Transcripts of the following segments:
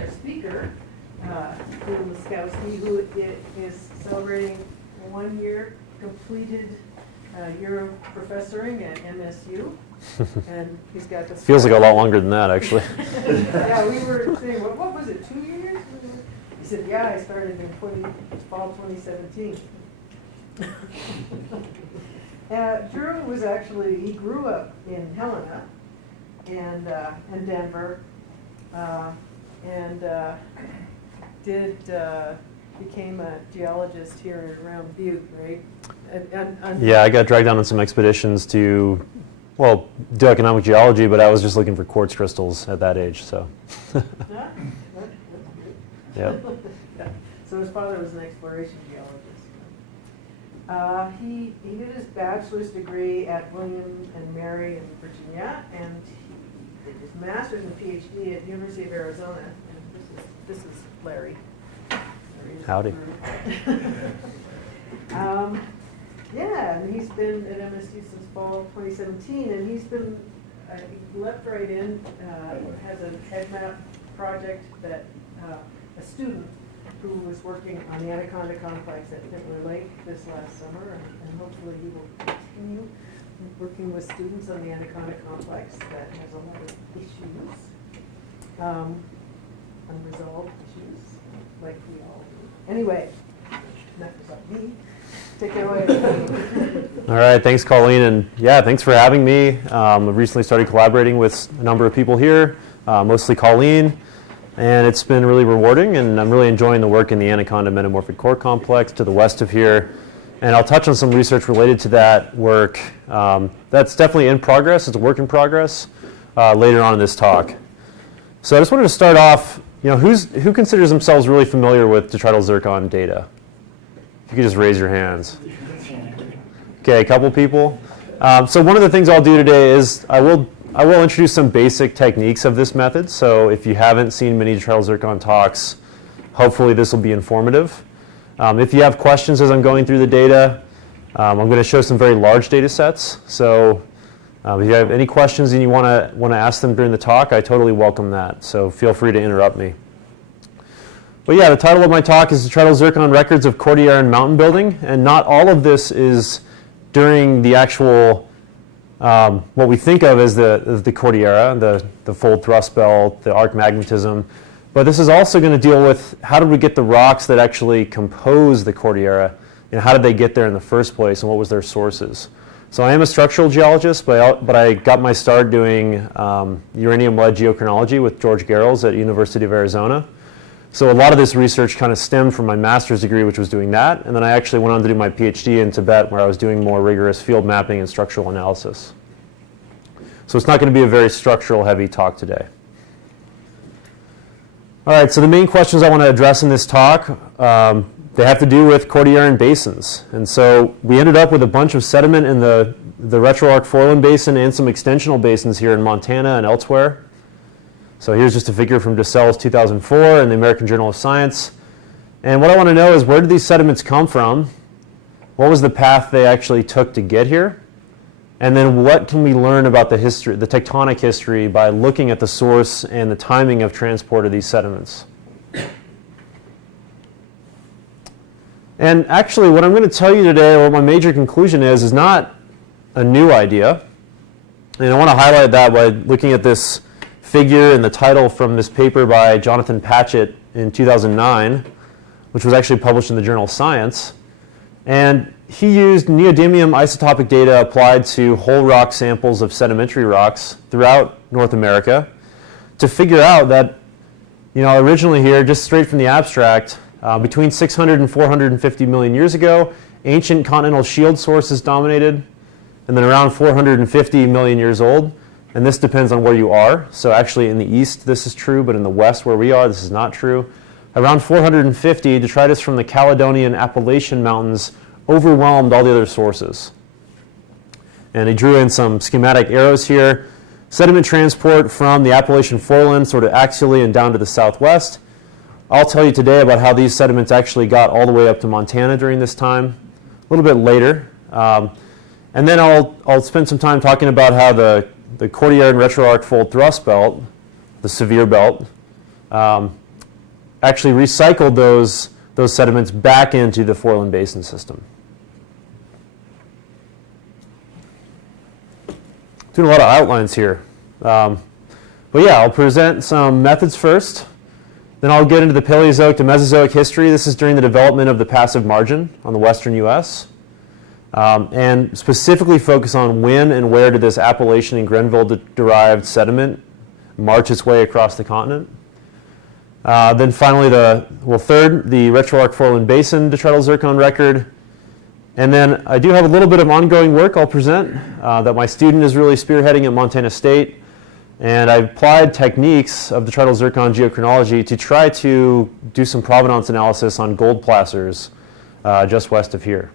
our speaker, Laskowski, who is celebrating 1 year completed year of professoring at MSU. And he's got this. Feels like a lot longer than that, actually. Yeah, we were saying, what was it, 2 years? He said, yeah, I started in fall 2017. Drew was actually, he grew up in Helena and Denver, and became a geologist here around Butte, right? Yeah, I got dragged down on some expeditions to, well, do economic geology, but I was just looking for quartz crystals at that age, so. That's good. Yeah. Yeah. So his father was an exploration geologist. He did his bachelor's degree at William and Mary in Virginia, and he did his master's and PhD at University of Arizona. And this is Larry. Howdy. Yeah, and he's been at MSU since fall 2017, and he's been leapt right in, has a head map project that a student who was working on the Anaconda complex at Fiddler Lake this last summer, and hopefully he will continue working with students on the Anaconda complex that has a lot of issues, unresolved issues, like we all do. Anyway, enough about me. Take it away. All right, thanks, Colleen, and yeah, thanks for having me. I've recently started collaborating with a number of people here, mostly Colleen, and it's been really rewarding, and I'm really enjoying the work in the Anaconda Metamorphic Core Complex to the west of here. And I'll touch on some research related to that work. That's definitely in progress. It's a work in progress later on in this talk. So I just wanted to start off, who considers themselves really familiar with detrital zircon data? If you could just raise your hands. Okay, a couple people. So one of the things I'll do today is I will introduce some basic techniques of this method. So if you haven't seen many detrital zircon talks, hopefully this will be informative. If you have questions as I'm going through the data, I'm going to show some very large data sets. So if you have any questions and you want to ask them during the talk, I totally welcome that. So feel free to interrupt me. But yeah, the title of my talk is Detrital Zircon Records of Cordilleran Mountain Building, and not all of this is during the actual, what we think of as the Cordillera, the fold thrust belt, the arc magmatism, but this is also going to deal with how did we get the rocks that actually compose the Cordillera, how did they get there in the first place, and what was their sources. So I am a structural geologist, but I got my start doing uranium-lead geochronology with George Garrels at University of Arizona. So a lot of this research kind of stemmed from my master's degree, which was doing that, and then I actually went on to do my PhD in Tibet, where I was doing more rigorous field mapping and structural analysis. So it's not going to be a very structural heavy talk today. All right, so the main questions I want to address in this talk, they have to do with Cordilleran basins. And so we ended up with a bunch of sediment in the retroarc foreland basin and some extensional basins here in Montana and elsewhere. So here's just a figure from DeSelle's 2004 in the American Journal of Science. And what I want to know is, where did these sediments come from? What was the path they actually took to get here? And then what can we learn about the history, the tectonic history, by looking at the source and the timing of transport of these sediments? And actually, what I'm going to tell you today, or what my major conclusion is not a new idea. And I want to highlight that by looking at this figure and the title from this paper by Jonathan Patchett in 2009, which was actually published in the Journal of Science. And he used neodymium isotopic data applied to whole rock samples of sedimentary rocks throughout North America to figure out that, originally here, just straight from the abstract, between 600 and 450 million years ago, ancient continental shield sources dominated, and then around 450 million years old. And this depends on where you are. So actually in the east this is true, but in the west where we are this is not true. Around 450, detritus from the Caledonian Appalachian Mountains overwhelmed all the other sources. And he drew in some schematic arrows here. Sediment transport from the Appalachian foreland sort of axially and down to the southwest. I'll tell you today about how these sediments actually got all the way up to Montana during this time, a little bit later. And then I'll spend some time talking about how the Cordilleran retroarc fold thrust belt, the severe belt, actually recycled those sediments back into the foreland basin system. Doing a lot of outlines here. But yeah, I'll present some methods first. Then I'll get into the Paleozoic to Mesozoic history. This is during the development of the passive margin on the western U.S. And specifically focus on when and where did this Appalachian and Grenville-derived sediment march its way across the continent. Then finally, third, the retroarc foreland basin detrital zircon record. And then I do have a little bit of ongoing work I'll present that my student is really spearheading at Montana State. And I applied techniques of detrital zircon geochronology to try to do some provenance analysis on gold placers just west of here.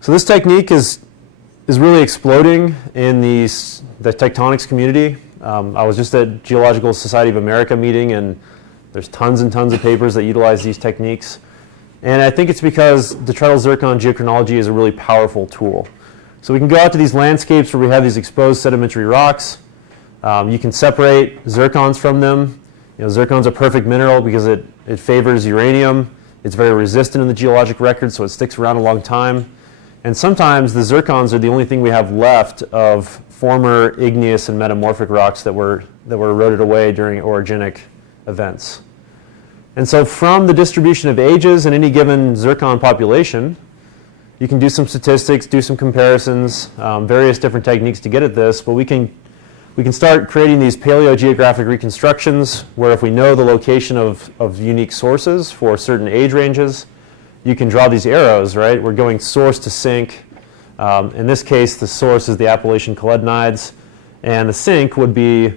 So this technique is really exploding in the tectonics community. I was just at Geological Society of America meeting, and there's tons and tons of papers that utilize these techniques. And I think it's because detrital zircon geochronology is a really powerful tool. So we can go out to these landscapes where we have these exposed sedimentary rocks. You can separate zircons from them. You know, zircon's a perfect mineral because it favors uranium. It's very resistant in the geologic record, so it sticks around a long time. And sometimes the zircons are the only thing we have left of former igneous and metamorphic rocks that were eroded away during orogenic events. And so from the distribution of ages in any given zircon population, you can do some statistics, do some comparisons, various different techniques to get at this, but we can start creating these paleogeographic reconstructions where if we know the location of unique sources for certain age ranges, you can draw these arrows, right? We're going source to sink. In this case, the source is the Appalachian Caledonides, and the sink would be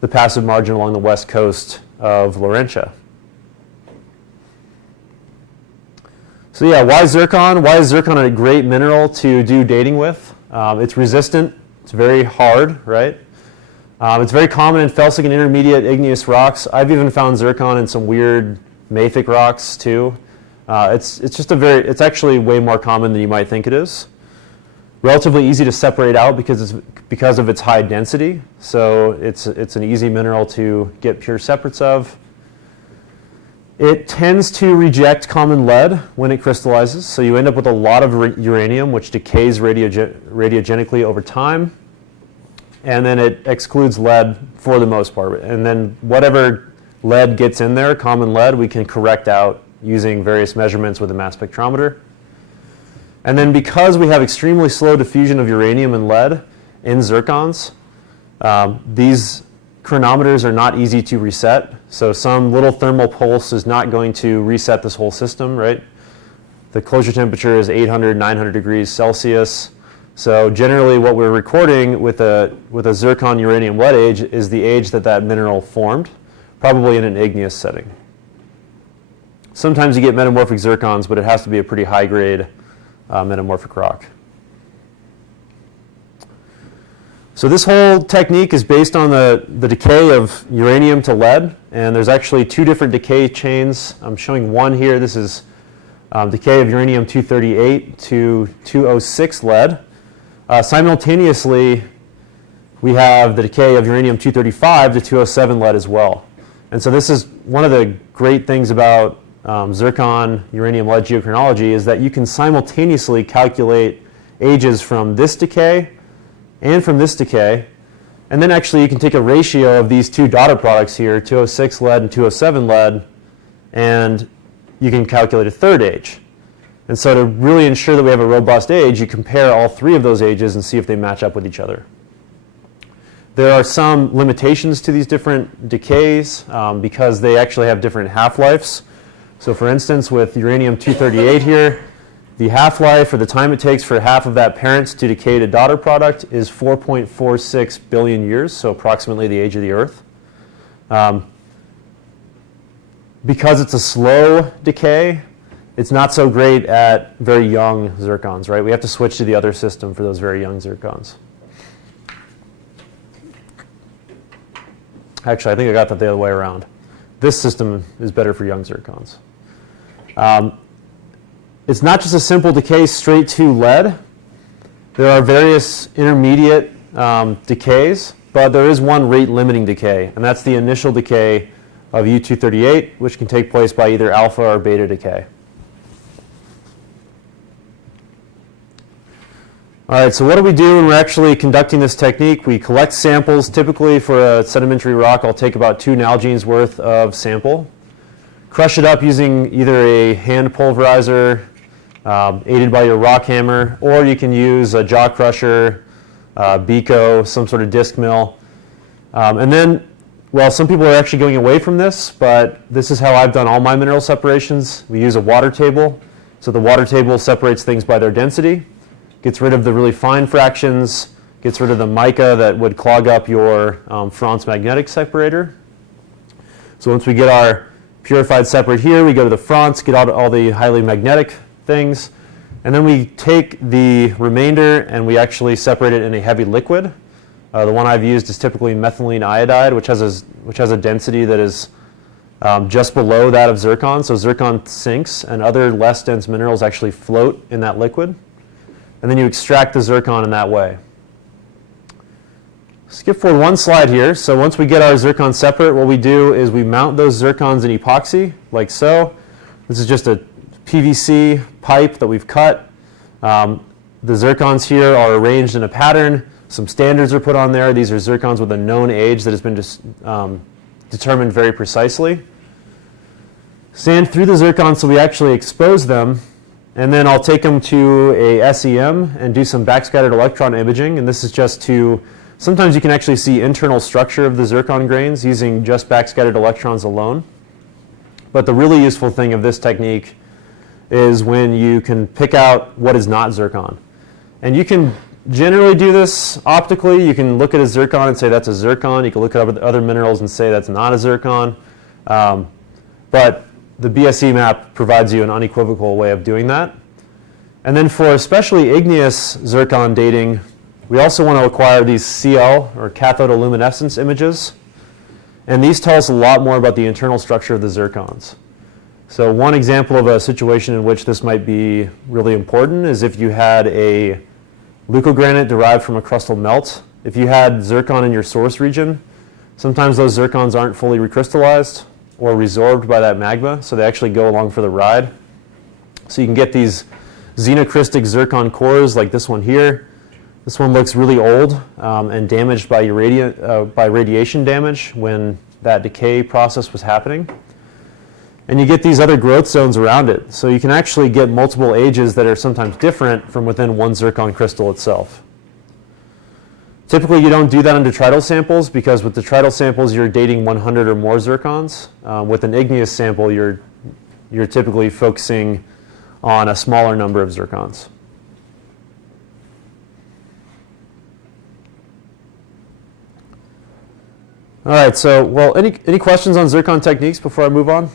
the passive margin along the west coast of Laurentia. So yeah, why zircon? Why is zircon a great mineral to do dating with? It's resistant. It's very hard, right? It's very common in felsic and intermediate igneous rocks. I've even found zircon in some weird mafic rocks too. It's actually way more common than you might think it is. Relatively easy to separate out because of its high density. So it's an easy mineral to get pure separates of. It tends to reject common lead when it crystallizes, so you end up with a lot of uranium, which decays radiogenically over time, and then it excludes lead for the most part. And then whatever lead gets in there, common lead, we can correct out using various measurements with a mass spectrometer. And then because we have extremely slow diffusion of uranium and lead in zircons, these chronometers are not easy to reset. So some little thermal pulse is not going to reset this whole system, right? The closure temperature is 800, 900 degrees Celsius. So generally what we're recording with a zircon uranium lead age is the age that mineral formed, probably in an igneous setting. Sometimes you get metamorphic zircons, but it has to be a pretty high grade metamorphic rock. So this whole technique is based on the decay of uranium to lead, and there's actually two different decay chains. I'm showing one here. This is decay of uranium-238 to 206 lead. Simultaneously, we have the decay of uranium-235 to 207 lead as well. And so this is one of the great things about zircon uranium lead geochronology is that you can simultaneously calculate ages from this decay and from this decay, and then actually you can take a ratio of these two dotted products here, 206 lead and 207 lead, and you can calculate a third age. And so to really ensure that we have a robust age, you compare all three of those ages and see if they match up with each other. There are some limitations to these different decays because they actually have different half-lives. So for instance, with uranium-238 here, the half-life, or the time it takes for half of that parent to decay to daughter product, is 4.46 billion years, so approximately the age of the Earth. Because it's a slow decay, it's not so great at very young zircons, right? We have to switch to the other system for those very young zircons. Actually, I think I got that the other way around. This system is better for young zircons. It's not just a simple decay straight to lead. There are various intermediate decays, but there is one rate limiting decay, and that's the initial decay of U-238, which can take place by either alpha or beta decay. All right, so what do we do when we're actually conducting this technique? We collect samples. Typically for a sedimentary rock, I'll take about 2 Nalgene's worth of sample, crush it up using either a hand pulverizer, aided by your rock hammer, or you can use a jaw crusher, Beco, some sort of disc mill. And then, well, some people are actually going away from this, but this is how I've done all my mineral separations. We use a water table. So the water table separates things by their density, gets rid of the really fine fractions, gets rid of the mica that would clog up your Franz magnetic separator. So once we get our purified separate here, we go to the Franz, get out all the highly magnetic things, and then we take the remainder and we actually separate it in a heavy liquid. The one I've used is typically methylene iodide, which has a density that is just below that of zircon. So zircon sinks and other less dense minerals actually float in that liquid. And then you extract the zircon in that way. Skip forward one slide here. So once we get our zircon separate, what we do is we mount those zircons in epoxy, like so. This is just a PVC pipe that we've cut. The zircons here are arranged in a pattern. Some standards are put on there. These are zircons with a known age that has been determined very precisely. Sand through the zircons so we actually expose them. And then I'll take them to a SEM and do some backscattered electron imaging. And this is just to, sometimes you can actually see internal structure of the zircon grains using just backscattered electrons alone. But the really useful thing of this technique is when you can pick out what is not zircon. And you can generally do this optically. You can look at a zircon and say that's a zircon. You can look at other minerals and say that's not a zircon. But the BSE map provides you an unequivocal way of doing that. And then for especially igneous zircon dating, we also want to acquire these CL, or cathodoluminescence images. And these tell us a lot more about the internal structure of the zircons. So one example of a situation in which this might be really important is if you had a leucogranite derived from a crustal melt. If you had zircon in your source region, sometimes those zircons aren't fully recrystallized or resorbed by that magma, so they actually go along for the ride. So you can get these xenocrystic zircon cores like this one here. This one looks really old and damaged by radiation damage when that decay process was happening. And you get these other growth zones around it. So you can actually get multiple ages that are sometimes different from within one zircon crystal itself. Typically, you don't do that on detrital samples because with detrital samples, you're dating 100 or more zircons. With an igneous sample, you're typically focusing on a smaller number of zircons. All right, so, well, any questions on zircon techniques before I move on?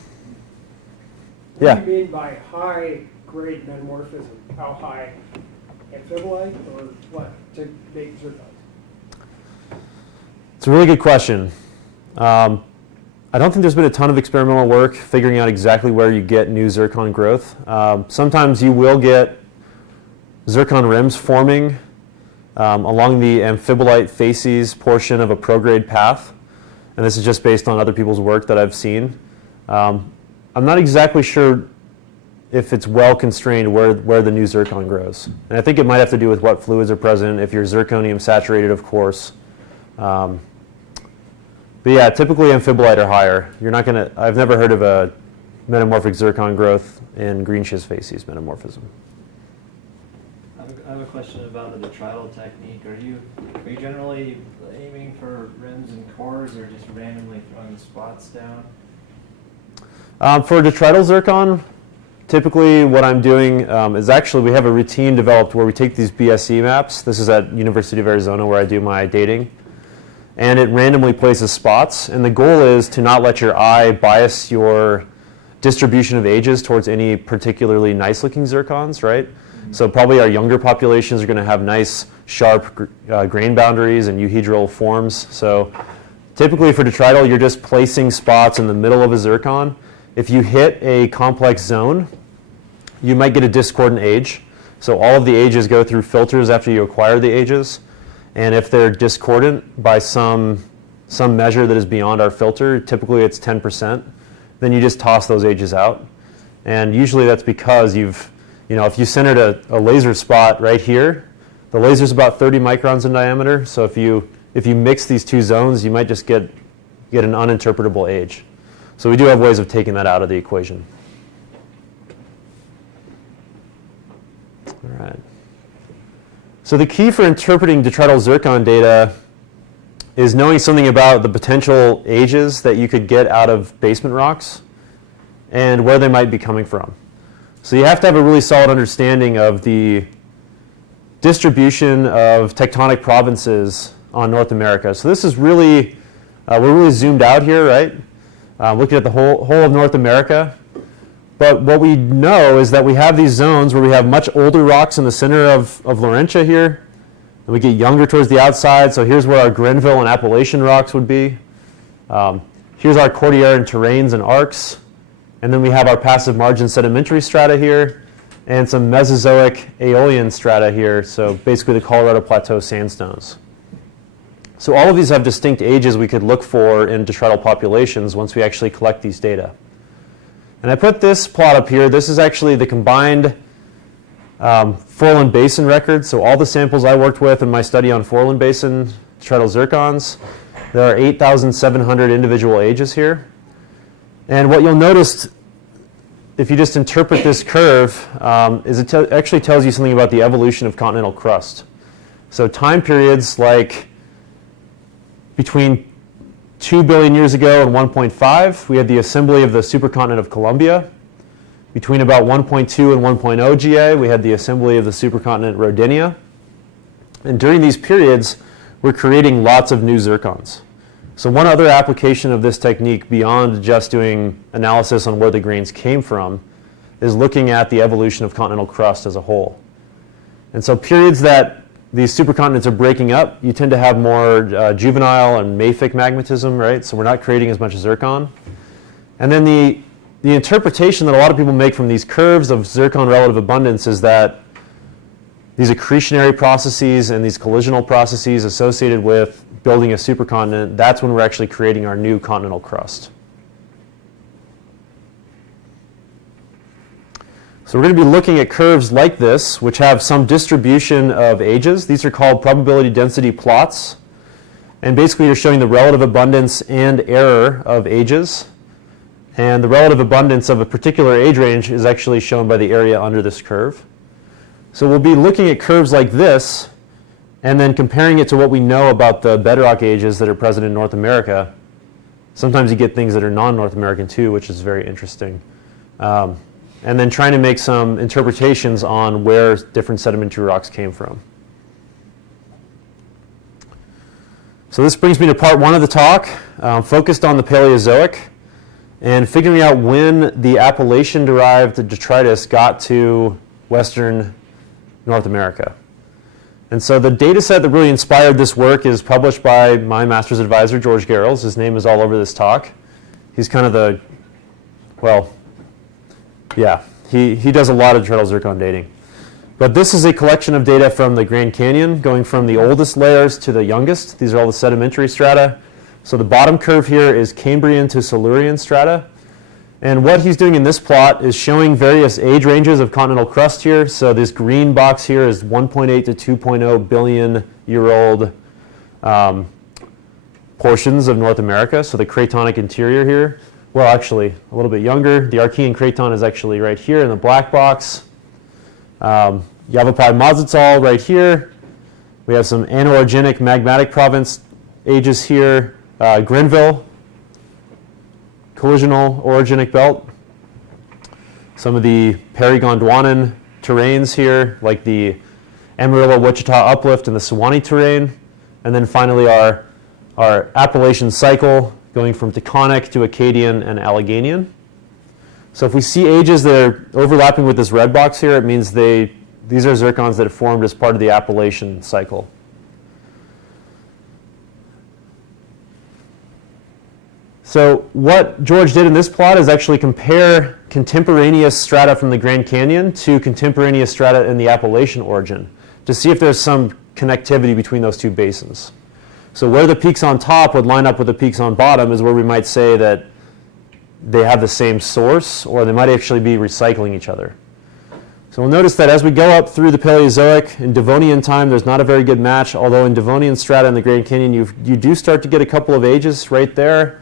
Yeah. What do you mean by high-grade metamorphism? How high? Amphibole or what to make zircons? It's a really good question. I don't think there's been a ton of experimental work figuring out exactly where you get new zircon growth. Sometimes you will get zircon rims forming along the amphibolite facies portion of a prograde path. And this is just based on other people's work that I've seen. I'm not exactly sure if it's well constrained where the new zircon grows. And I think it might have to do with what fluids are present, if you're zirconium saturated, of course. But yeah, typically amphibolite are higher. I've never heard of a metamorphic zircon growth in green schist facies metamorphism. I have a question about the detrital technique. Are you generally aiming for rims and cores or just randomly throwing spots down? For detrital zircon, typically what I'm doing is actually we have a routine developed where we take these BSE maps. This is at University of Arizona where I do my dating. And it randomly places spots. And the goal is to not let your eye bias your distribution of ages towards any particularly nice looking zircons, right? Mm-hmm. So probably our younger populations are going to have nice, sharp grain boundaries and euhedral forms. So typically for detrital, you're just placing spots in the middle of a zircon. If you hit a complex zone, you might get a discordant age. So all of the ages go through filters after you acquire the ages. And if they're discordant by some some measure that is beyond our filter, typically it's 10%, then you just toss those ages out. And usually that's because if you centered a laser spot right here, the laser's about 30 microns in diameter, so if you mix these two zones, you might just get an uninterpretable age. So we do have ways of taking that out of the equation. All right. So the key for interpreting detrital zircon data is knowing something about the potential ages that you could get out of basement rocks and where they might be coming from. So you have to have a really solid understanding of the distribution of tectonic provinces on North America. So this is really, we're really zoomed out here, right? Looking at the whole of North America. But what we know is that we have these zones where we have much older rocks in the center of Laurentia here, and we get younger towards the outside. So here's where our Grenville and Appalachian rocks would be. Here's our Cordilleran terrains and arcs. And then we have our passive margin sedimentary strata here, and some Mesozoic Aeolian strata here, so basically the Colorado Plateau sandstones. So all of these have distinct ages we could look for in detrital populations once we actually collect these data. And I put this plot up here. This is actually the combined foreland basin record. So all the samples I worked with in my study on foreland basin detrital zircons, there are 8,700 individual ages here. And what you'll notice if you just interpret this curve is it actually tells you something about the evolution of continental crust. So time periods like between 2 billion years ago and 1.5, we had the assembly of the supercontinent of Columbia. Between about 1.2 and 1.0 GA, we had the assembly of the supercontinent Rodinia. And during these periods, we're creating lots of new zircons. So one other application of this technique beyond just doing analysis on where the grains came from is looking at the evolution of continental crust as a whole. And so periods that these supercontinents are breaking up, you tend to have more juvenile and mafic magmatism, right? So we're not creating as much zircon. And then the interpretation that a lot of people make from these curves of zircon relative abundance is that these accretionary processes and these collisional processes associated with building a supercontinent, that's when we're actually creating our new continental crust. So we're going to be looking at curves like this, which have some distribution of ages. These are called probability density plots. And basically you're showing the relative abundance and error of ages. And the relative abundance of a particular age range is actually shown by the area under this curve. So we'll be looking at curves like this and then comparing it to what we know about the bedrock ages that are present in North America. Sometimes you get things that are non-North American too, which is very interesting. And then trying to make some interpretations on where different sedimentary rocks came from. So this brings me to part one of the talk, focused on the Paleozoic and figuring out when the Appalachian-derived detritus got to Western North America. And so the data set that really inspired this work is published by my master's advisor, George Garrels. His name is all over this talk. He's kind of the, well, yeah, he does a lot of detrital zircon dating. But this is a collection of data from the Grand Canyon, going from the oldest layers to the youngest. These are all the sedimentary strata. So the bottom curve here is Cambrian to Silurian strata. And what he's doing in this plot is showing various age ranges of continental crust here. So this green box here is 1.8 to 2.0 billion year old portions of North America. So the cratonic interior here. Well, actually, a little bit younger. The Archean craton is actually right here in the black box. Yavapai Mazatzal right here. We have some anorogenic magmatic province ages here. Grenville, collisional orogenic belt. Some of the Perry-Gondwanan terrains here, like the Amarillo-Wichita uplift and the Suwannee terrain. And then finally our Appalachian cycle, going from Taconic to Acadian and Alleghenian. So if we see ages that are overlapping with this red box here, it means these are zircons that have formed as part of the Appalachian cycle. So what George did in this plot is actually compare contemporaneous strata from the Grand Canyon to contemporaneous strata in the Appalachian origin to see if there's some connectivity between those two basins. So where the peaks on top would line up with the peaks on bottom is where we might say that they have the same source, or they might actually be recycling each other. So we'll notice that as we go up through the Paleozoic, in Devonian time, there's not a very good match, although in Devonian strata in the Grand Canyon, you do start to get a couple of ages right there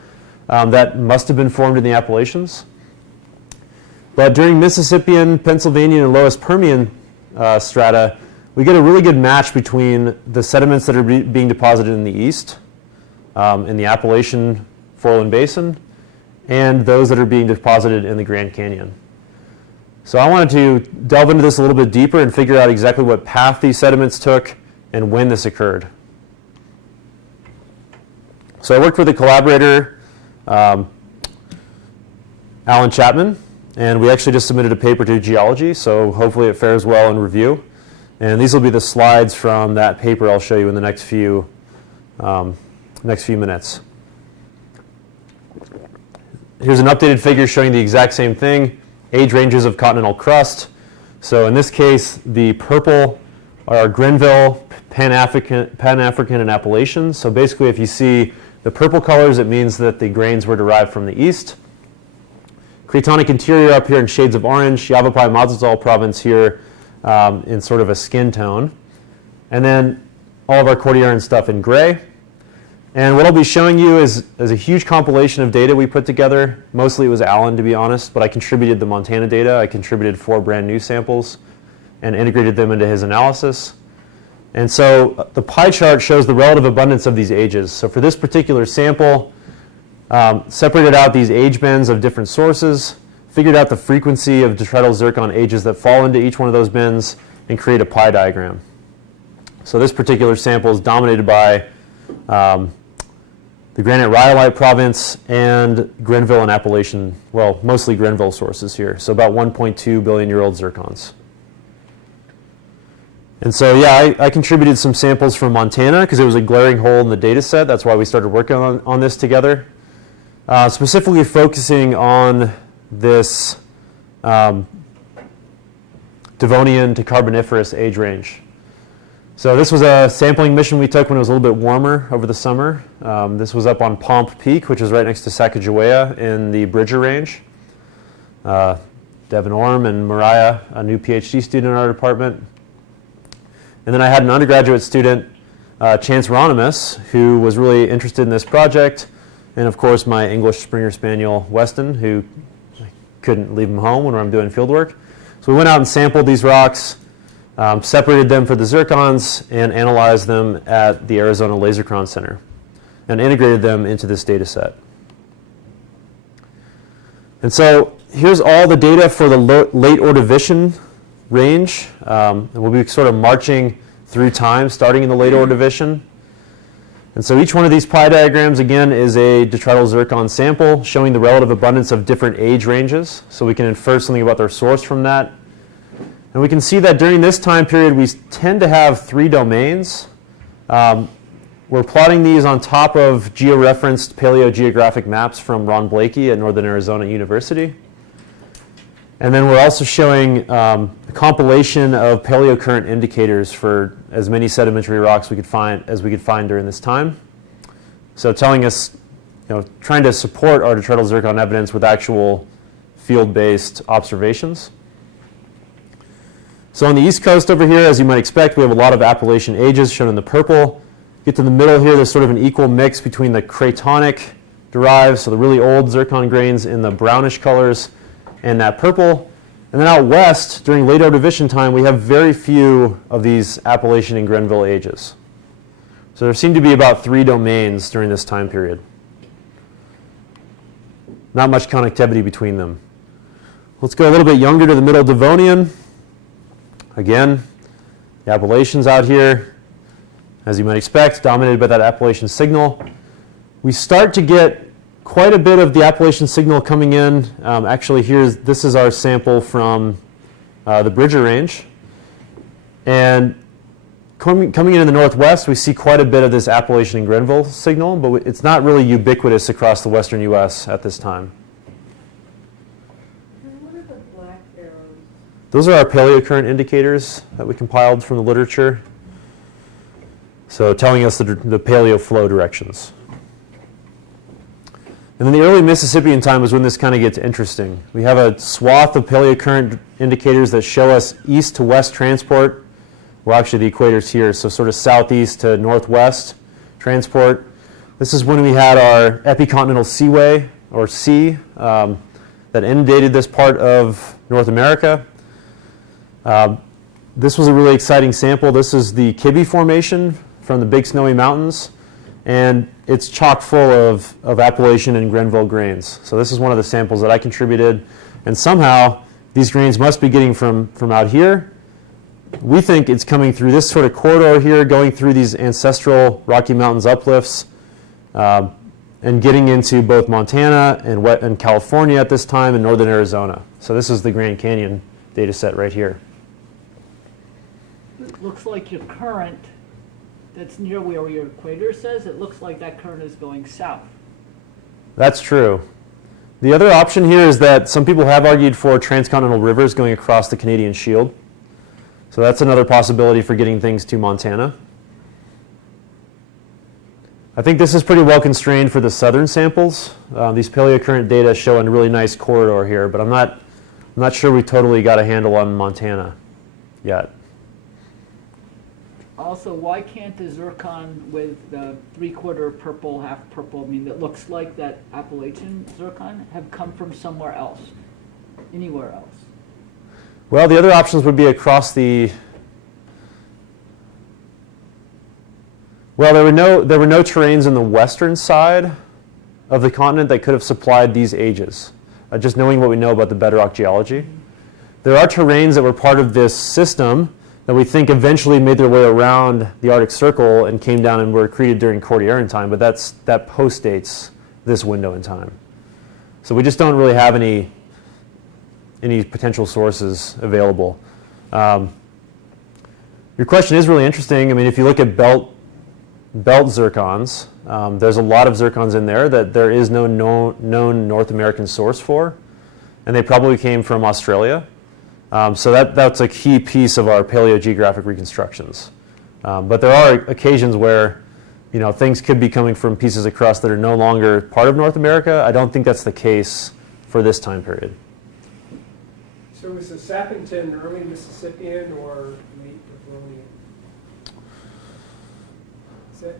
that must have been formed in the Appalachians. But during Mississippian, Pennsylvanian, and lowest Permian strata, we get a really good match between the sediments that are being deposited in the east, in the Appalachian foreland basin, and those that are being deposited in the Grand Canyon. So I wanted to delve into this a little bit deeper and figure out exactly what path these sediments took and when this occurred. So I worked with a collaborator, Alan Chapman, and we actually just submitted a paper to Geology, so hopefully it fares well in review. And these will be the slides from that paper I'll show you in the next few minutes. Here's an updated figure showing the exact same thing, age ranges of continental crust. So in this case, the purple are Grenville, Pan-African, and Appalachian. So basically, if you see the purple colors, it means that the grains were derived from the east. Cratonic interior up here in shades of orange, Yavapai Mazatlan province here in sort of a skin tone. And then all of our Cordilleran stuff in gray. And what I'll be showing you is a huge compilation of data we put together. Mostly it was Alan, to be honest, but I contributed the Montana data. I contributed 4 brand new samples and integrated them into his analysis. And so the pie chart shows the relative abundance of these ages. So for this particular sample, separated out these age bins of different sources, figured out the frequency of detrital zircon ages that fall into each one of those bins, and create a pie diagram. So this particular sample is dominated by the granite rhyolite province and Grenville and Appalachian, well, mostly Grenville sources here. So about 1.2 billion-year-old zircons. And so, yeah, I contributed some samples from Montana because it was a glaring hole in the data set. That's why we started working on this together. Specifically focusing on this Devonian to Carboniferous age range. So this was a sampling mission we took when it was a little bit warmer over the summer. This was up on Pomp Peak, which is right next to Sacagawea in the Bridger Range. Devin Orm and Mariah, a new PhD student in our department. And then I had an undergraduate student, Chance Ronimus, who was really interested in this project. And of course, my English Springer Spaniel, Weston, who I couldn't leave him home when I'm doing field work. So we went out and sampled these rocks, separated them for the zircons, and analyzed them at the Arizona Lasercron Center, and integrated them into this data set. And so here's all the data for the late Ordovician range. And we'll be sort of marching through time, starting in the late Ordovician. And so each one of these pie diagrams, again, is a detrital zircon sample showing the relative abundance of different age ranges. So we can infer something about their source from that. And we can see that during this time period, we tend to have 3 domains. We're plotting these on top of georeferenced paleogeographic maps from Ron Blakey at Northern Arizona University. And then we're also showing a compilation of paleocurrent indicators for as many sedimentary rocks we could find during this time. So telling us, trying to support our detrital zircon evidence with actual field-based observations. So on the east coast over here, as you might expect, we have a lot of Appalachian ages shown in the purple. Get to the middle here, there's sort of an equal mix between the cratonic derived, so the really old zircon grains in the brownish colors, and that purple. And then out west, during late Ordovician time, we have very few of these Appalachian and Grenville ages. So there seem to be about 3 domains during this time period. Not much connectivity between them. Let's go a little bit younger to the middle Devonian. Again, the Appalachians out here, as you might expect, dominated by that Appalachian signal. We start to get quite a bit of the Appalachian signal coming in. Actually, this is our sample from the Bridger Range. And coming in the northwest, we see quite a bit of this Appalachian and Grenville signal, but it's not really ubiquitous across the western U.S. at this time. And what are the black arrows? Those are our paleocurrent indicators that we compiled from the literature. So telling us the paleo flow directions. And then the early Mississippian time is when this kind of gets interesting. We have a swath of paleocurrent indicators that show us east to west transport. Well, actually the equator's here, so sort of southeast to northwest transport. This is when we had our epicontinental seaway, or sea, that inundated this part of North America. This was a really exciting sample. This is the Kibbe Formation from the Big Snowy Mountains, and it's chock full of Appalachian and Grenville grains. So this is one of the samples that I contributed, and somehow these grains must be getting from out here. We think it's coming through this sort of corridor here, going through these ancestral Rocky Mountains uplifts, and getting into both Montana and California at this time, and northern Arizona. So this is the Grand Canyon data set right here. It looks like your current that's near where your equator says, it looks like that current is going south. That's true. The other option here is that some people have argued for transcontinental rivers going across the Canadian Shield. So that's another possibility for getting things to Montana. I think this is pretty well constrained for the southern samples. These paleocurrent data show a really nice corridor here, but I'm not sure we totally got a handle on Montana yet. Also, why can't the zircon with the 3/4 purple, half purple, I mean, that looks like that Appalachian zircon, have come from somewhere else, anywhere else? Well, the other options would be across the... Well, there were no terrains in the western side of the continent that could have supplied these ages, just knowing what we know about the bedrock geology. There are terrains that were part of this system that we think eventually made their way around the Arctic Circle and came down and were accreted during Cordilleran time, but that postdates this window in time. So we just don't really have any potential sources available. Your question is really interesting. I mean, if you look at belt zircons, there's a lot of zircons in there that there is no known North American source for, and they probably came from Australia. So that's a key piece of our paleogeographic reconstructions. But there are occasions where, things could be coming from pieces of crust that are no longer part of North America. I don't think that's the case for this time period. So is the Sappington early Mississippian or late Devonian?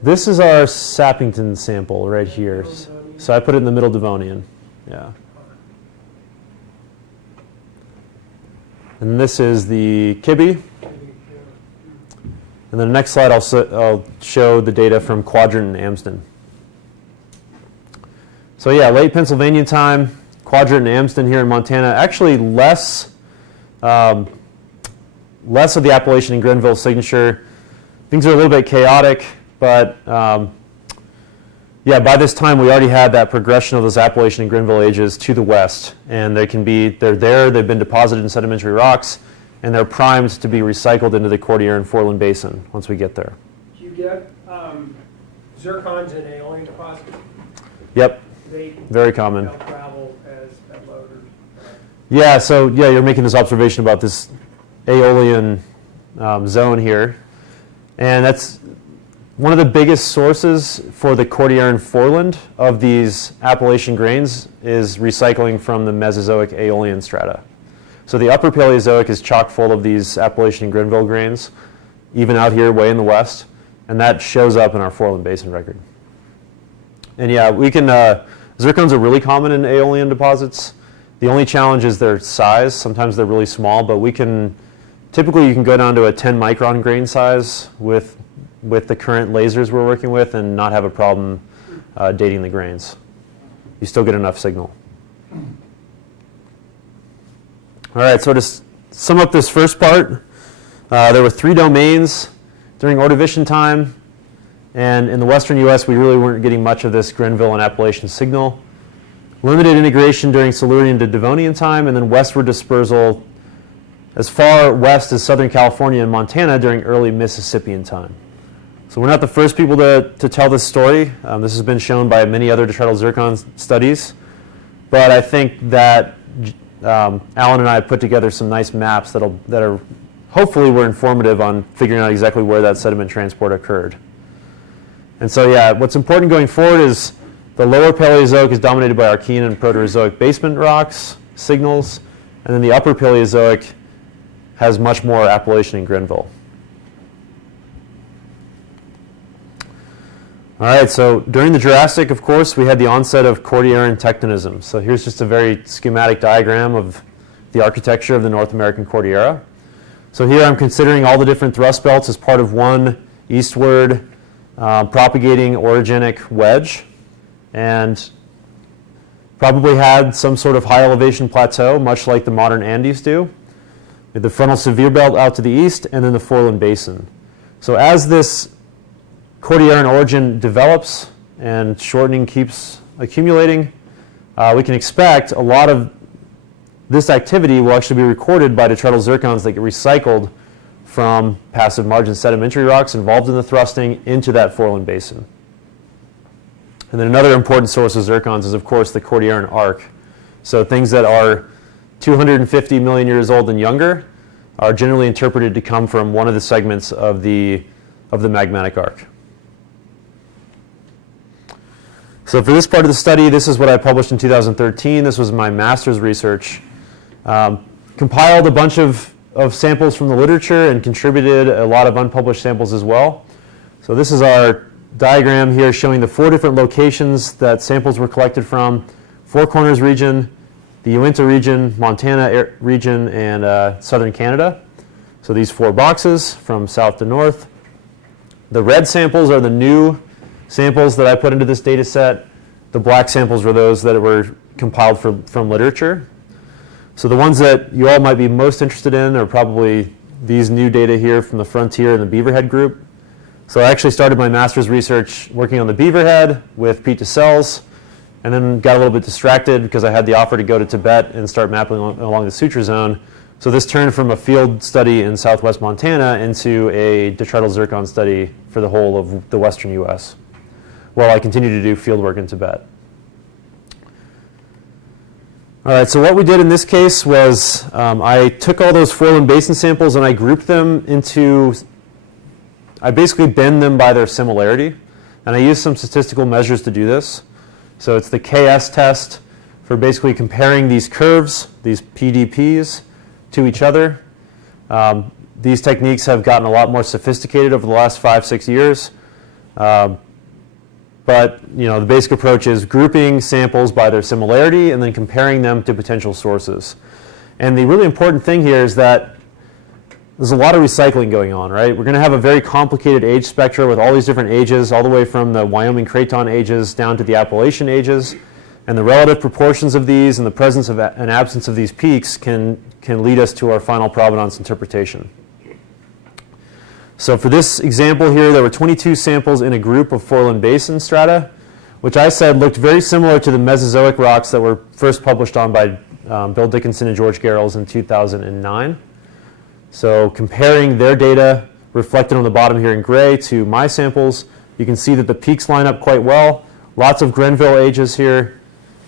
This is our Sappington sample right here. So I put it in the middle Devonian. Yeah. And this is the Kibbe. And then the next slide I'll show the data from Quadrant and Amsden. So yeah, late Pennsylvania time, Quadrant and Amsden here in Montana. Actually less of the Appalachian and Grenville signature. Things are a little bit chaotic, but yeah, by this time we already had that progression of those Appalachian and Grenville ages to the west, and they're there, they've been deposited in sedimentary rocks, and they're primed to be recycled into the Cordilleran foreland basin once we get there. Do you get zircons in aeolian deposits? Yep, They very common. They'll travel as loaders. Yeah, so yeah, you're making this observation about this aeolian zone here, and that's one of the biggest sources for the Cordilleran foreland of these Appalachian grains is recycling from the Mesozoic aeolian strata. So the upper Paleozoic is chock full of these Appalachian and Grenville grains, even out here way in the west, and that shows up in our foreland basin record. And yeah, zircons are really common in aeolian deposits. The only challenge is their size. Sometimes they're really small, but typically you can go down to a 10 micron grain size with the current lasers we're working with and not have a problem dating the grains. You still get enough signal. All right, so to sum up this first part, there were 3 domains during Ordovician time, and in the western U.S. we really weren't getting much of this Grenville and Appalachian signal. Limited integration during Silurian to Devonian time, and then westward dispersal as far west as Southern California and Montana during early Mississippian time. So we're not the first people to tell this story. This has been shown by many other detrital zircon studies. But I think that Alan and I have put together some nice maps that are hopefully were informative on figuring out exactly where that sediment transport occurred. And so yeah, what's important going forward is the lower Paleozoic is dominated by Archean and Proterozoic basement rocks, signals, and then the upper Paleozoic has much more Appalachian and Grenville. All right, so during the Jurassic, of course, we had the onset of Cordilleran tectonism. So here's just a very schematic diagram of the architecture of the North American Cordillera. So here I'm considering all the different thrust belts as part of one eastward propagating orogenic wedge, and probably had some sort of high elevation plateau, much like the modern Andes do, with the frontal severe belt out to the east and then the foreland basin. So as this Cordilleran origin develops and shortening keeps accumulating, we can expect a lot of this activity will actually be recorded by detrital zircons that get recycled from passive margin sedimentary rocks involved in the thrusting into that foreland basin. And then another important source of zircons is, of course, the Cordilleran arc. So things that are 250 million years old and younger are generally interpreted to come from one of the segments of the magmatic arc. So for this part of the study, this is what I published in 2013. This was my master's research. Compiled a bunch of samples from the literature and contributed a lot of unpublished samples as well. So this is our diagram here showing the 4 different locations that samples were collected from: Four Corners region, the Uinta region, Montana region, and southern Canada. So these 4 boxes from south to north. The red samples are the new samples that I put into this data set. The black samples were those that were compiled from literature. So the ones that you all might be most interested in are probably these new data here from the Frontier and the Beaverhead group. So I actually started my master's research working on the Beaverhead with Pete DeSelles, and then got a little bit distracted because I had the offer to go to Tibet and start mapping along the suture zone. So this turned from a field study in southwest Montana into a detrital zircon study for the whole of the western US, while I continue to do field work in Tibet. All right, so what we did in this case was I took all those foreland basin samples and I grouped them into, I basically bend them by their similarity, and I used some statistical measures to do this. So it's the KS test for basically comparing these curves, these PDPs, to each other. These techniques have gotten a lot more sophisticated over the last 5-6 years. But the basic approach is grouping samples by their similarity and then comparing them to potential sources. And the really important thing here is that there's a lot of recycling going on, right? We're going to have a very complicated age spectra with all these different ages, all the way from the Wyoming Craton ages down to the Appalachian ages. And the relative proportions of these and the presence of and absence of these peaks can lead us to our final provenance interpretation. So for this example here, there were 22 samples in a group of foreland basin strata, which I said looked very similar to the Mesozoic rocks that were first published on by Bill Dickinson and George Garrels in 2009. So comparing their data reflected on the bottom here in gray to my samples, you can see that the peaks line up quite well. Lots of Grenville ages here,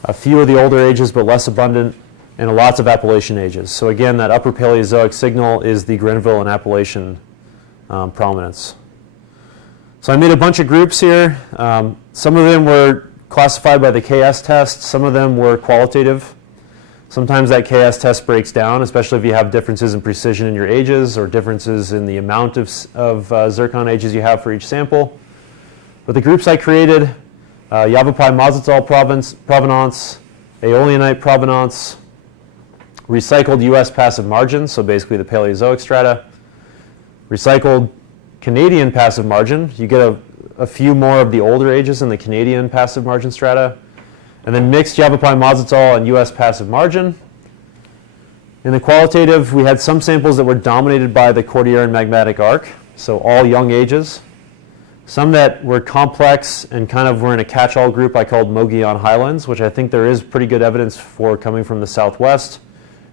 a few of the older ages but less abundant, and lots of Appalachian ages. So again, that upper Paleozoic signal is the Grenville and Appalachian prominence. So I made a bunch of groups here. Some of them were classified by the KS test. Some of them were qualitative. Sometimes that KS test breaks down, especially if you have differences in precision in your ages or differences in the amount of zircon ages you have for each sample. But the groups I created, Yavapai Mazatol provenance, Aeolianite provenance, recycled US passive margin, so basically the Paleozoic strata, recycled Canadian passive margin. You get a few more of the older ages in the Canadian passive margin strata. And then mixed Yavapai Mazatol and US passive margin. In the qualitative, we had some samples that were dominated by the Cordilleran magmatic arc, so all young ages. Some that were complex and kind of were in a catch-all group I called Mogollon Highlands, which I think there is pretty good evidence for coming from the southwest,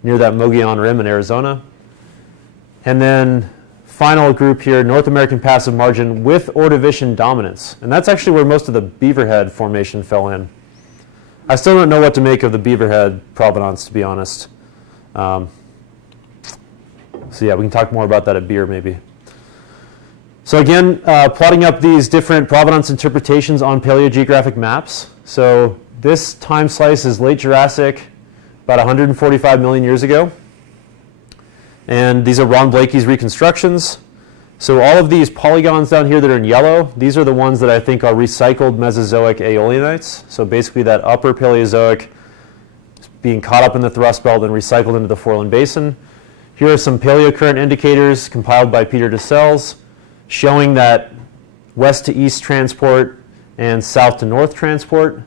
near that Mogollon Rim in Arizona. And then final group here, North American passive margin with Ordovician dominance. And that's actually where most of the Beaverhead formation fell in. I still don't know what to make of the Beaverhead provenance, to be honest. So yeah, we can talk more about that at beer maybe. So again, plotting up these different provenance interpretations on paleogeographic maps. So this time slice is late Jurassic, about 145 million years ago. And these are Ron Blakey's reconstructions. So all of these polygons down here that are in yellow, these are the ones that I think are recycled Mesozoic aeolianites. So basically that upper Paleozoic being caught up in the thrust belt and recycled into the foreland basin. Here are some paleocurrent indicators compiled by Peter DeSelles, showing that west to east transport and south to north transport.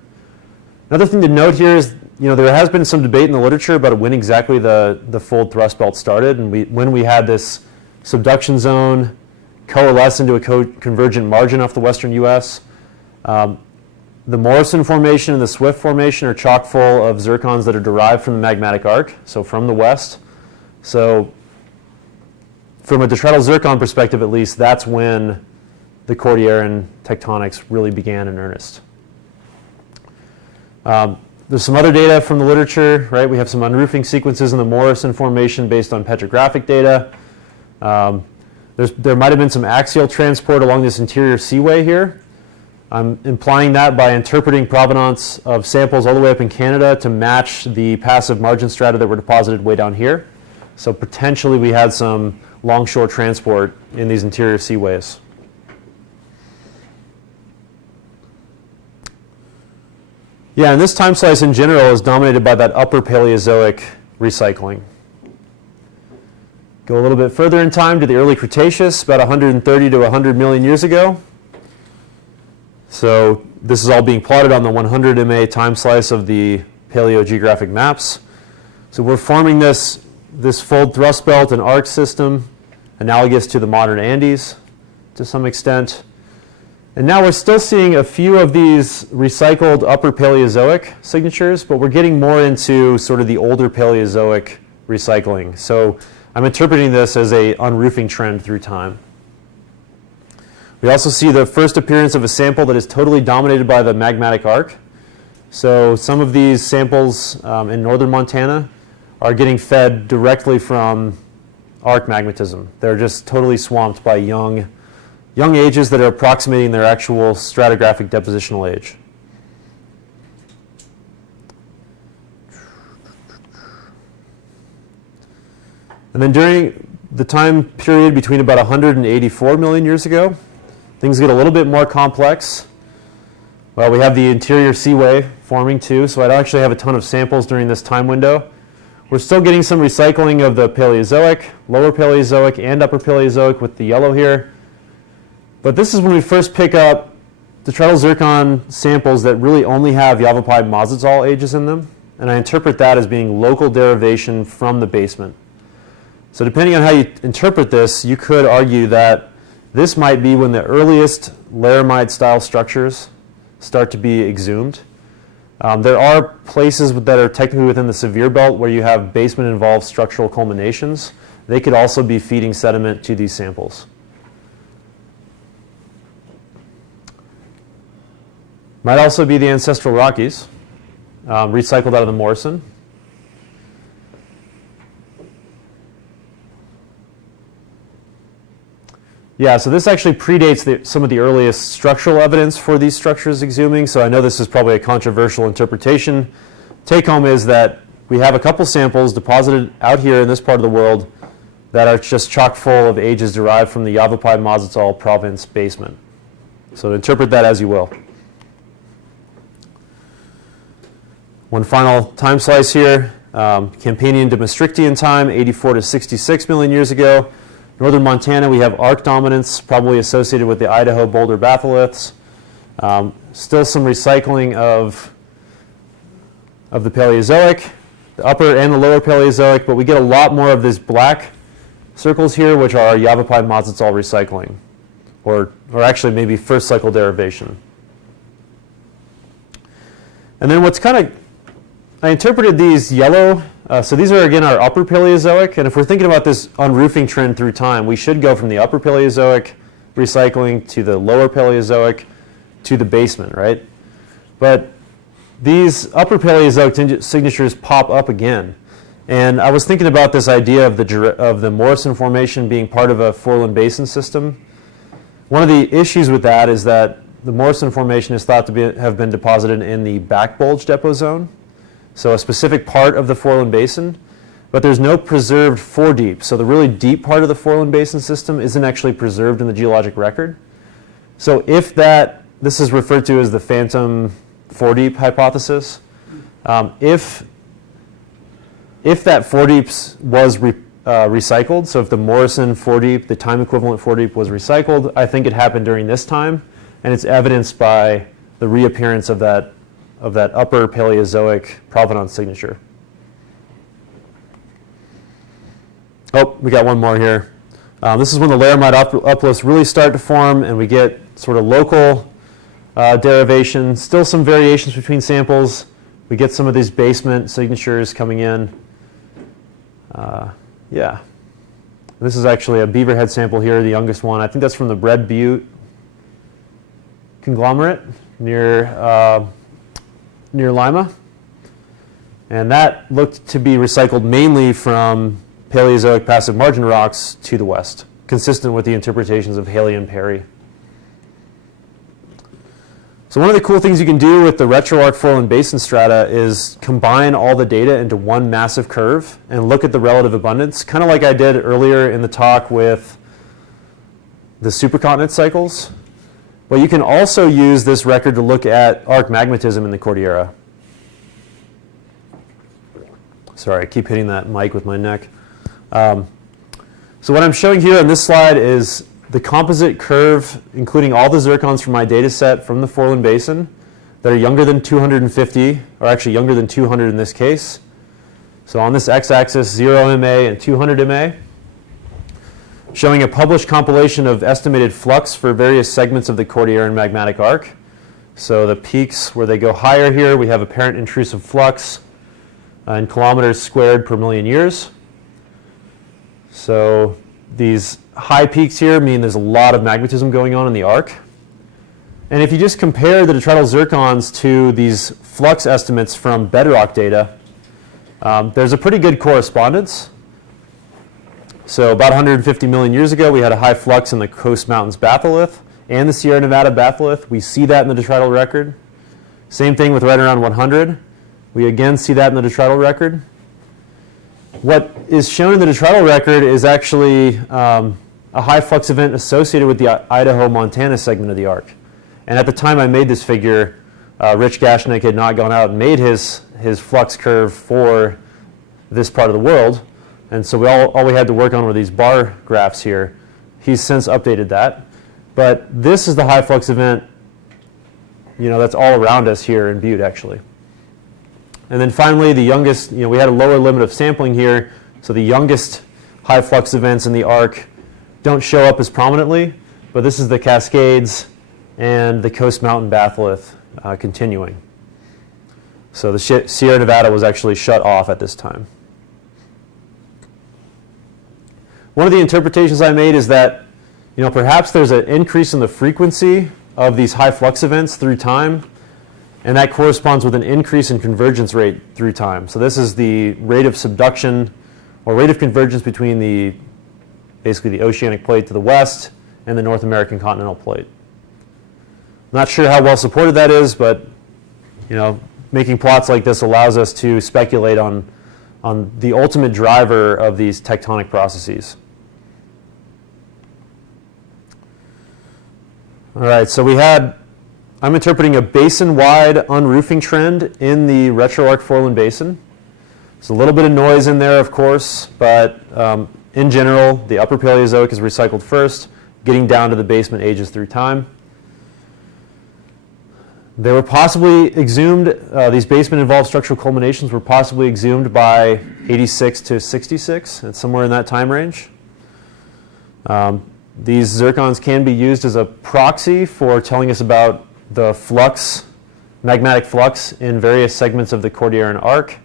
Another thing to note here is, there has been some debate in the literature about when exactly the fold thrust belt started, and when we had this subduction zone coalesce into a convergent margin off the western U.S. The Morrison Formation and the Swift Formation are chock full of zircons that are derived from the magmatic arc, so from the west. So from a detrital zircon perspective, at least, that's when the Cordilleran tectonics really began in earnest. There's some other data from the literature, right? We have some unroofing sequences in the Morrison Formation based on petrographic data. There might have been some axial transport along this interior seaway here. I'm implying that by interpreting provenance of samples all the way up in Canada to match the passive margin strata that were deposited way down here. So potentially we had some longshore transport in these interior seaways. Yeah, and this time slice in general is dominated by that upper Paleozoic recycling. Go a little bit further in time to the early Cretaceous, about 130 to 100 million years ago. So this is all being plotted on the 100 MA time slice of the paleogeographic maps. So we're forming this fold thrust belt and arc system analogous to the modern Andes to some extent. And now we're still seeing a few of these recycled upper Paleozoic signatures, but we're getting more into sort of the older Paleozoic recycling. So I'm interpreting this as an unroofing trend through time. We also see the first appearance of a sample that is totally dominated by the magmatic arc. So some of these samples in northern Montana are getting fed directly from arc magmatism. They're just totally swamped by young ages that are approximating their actual stratigraphic depositional age. And then during the time period between about 100 and 84 million years ago, things get a little bit more complex. Well, we have the interior seaway forming too, so I don't actually have a ton of samples during this time window. We're still getting some recycling of the Paleozoic, lower Paleozoic, and upper Paleozoic with the yellow here. But this is when we first pick up detrital zircon samples that really only have Yavapai Mazatzal ages in them, and I interpret that as being local derivation from the basement. So depending on how you interpret this, you could argue that this might be when the earliest laramide-style structures start to be exhumed. There are places that are technically within the severe belt where you have basement-involved structural culminations. They could also be feeding sediment to these samples. Might also be the ancestral Rockies, recycled out of the Morrison. Yeah, so this actually predates some of the earliest structural evidence for these structures exhuming, so I know this is probably a controversial interpretation. Take home is that we have a couple samples deposited out here in this part of the world that are just chock full of ages derived from the Yavapai Mazatzal province basement. So interpret that as you will. One final time slice here, Campanian to Maastrichtian time, 84 to 66 million years ago. Northern Montana, we have arc dominance, probably associated with the Idaho boulder batholiths. Still some recycling of the Paleozoic, the upper and the lower Paleozoic, but we get a lot more of these black circles here, which are Yavapai Mazatzal recycling, or actually maybe first cycle derivation. And then what's kind of, I interpreted these yellow. So these are, again, our upper Paleozoic, and if we're thinking about this unroofing trend through time, we should go from the upper Paleozoic recycling to the lower Paleozoic to the basement, right? But these upper Paleozoic signatures pop up again. And I was thinking about this idea of the Morrison Formation being part of a foreland basin system. One of the issues with that is that the Morrison Formation is thought to have been deposited in the back bulge depot zone, so a specific part of the foreland basin, but there's no preserved foredeep. So the really deep part of the foreland basin system isn't actually preserved in the geologic record. So if that, this is referred to as the phantom foredeep hypothesis, if that foredeep was recycled, so if the Morrison foredeep, the time equivalent foredeep was recycled, I think it happened during this time, and it's evidenced by the reappearance of that upper Paleozoic provenance signature. Oh, we got one more here. This is when the laramide uplifts really start to form, and we get sort of local derivation, still some variations between samples. We get some of these basement signatures coming in. Yeah. This is actually a beaverhead sample here, the youngest one. I think that's from the Red Butte conglomerate near Lima. And that looked to be recycled mainly from Paleozoic passive margin rocks to the west, consistent with the interpretations of Haley and Perry. So one of the cool things you can do with the retroarc foreland basin strata is combine all the data into one massive curve and look at the relative abundance, kind of like I did earlier in the talk with the supercontinent cycles. But you can also use this record to look at arc magmatism in the Cordillera. Sorry, I keep hitting that mic with my neck. So what I'm showing here on this slide is the composite curve, including all the zircons from my data set from the foreland basin that are younger than 250, or actually younger than 200 in this case. So on this x-axis, 0 MA and 200 MA, showing a published compilation of estimated flux for various segments of the Cordilleran magmatic arc. So the peaks where they go higher here, we have apparent intrusive flux in kilometers squared per million years. So these high peaks here mean there's a lot of magmatism going on in the arc. And if you just compare the detrital zircons to these flux estimates from bedrock data, there's a pretty good correspondence. So about 150 million years ago, we had a high flux in the Coast Mountains batholith and the Sierra Nevada batholith. We see that in the detrital record. Same thing with right around 100. We again see that in the detrital record. What is shown in the detrital record is actually a high flux event associated with the Idaho-Montana segment of the arc. And at the time I made this figure, Rich Gashnick had not gone out and made his flux curve for this part of the world. And so all we had to work on were these bar graphs here. He's since updated that. But this is the high flux event, that's all around us here in Butte, actually. And then finally, the youngest, we had a lower limit of sampling here, so the youngest high flux events in the arc don't show up as prominently, but this is the Cascades and the Coast Mountain batholith continuing. So the Sierra Nevada was actually shut off at this time. One of the interpretations I made is that, perhaps there's an increase in the frequency of these high flux events through time, and that corresponds with an increase in convergence rate through time. So this is the rate of subduction or rate of convergence between basically the oceanic plate to the west and the North American continental plate. Not sure how well supported that is, but making plots like this allows us to speculate on the ultimate driver of these tectonic processes. All right, so I'm interpreting a basin-wide unroofing trend in the retroarc foreland basin. There's a little bit of noise in there, of course, but in general, the upper Paleozoic is recycled first, getting down to the basement ages through time. They were possibly exhumed, these basement-involved structural culminations were possibly exhumed by 86 to 66, it's somewhere in that time range. These zircons can be used as a proxy for telling us about the flux, magmatic flux in various segments of the Cordilleran arc.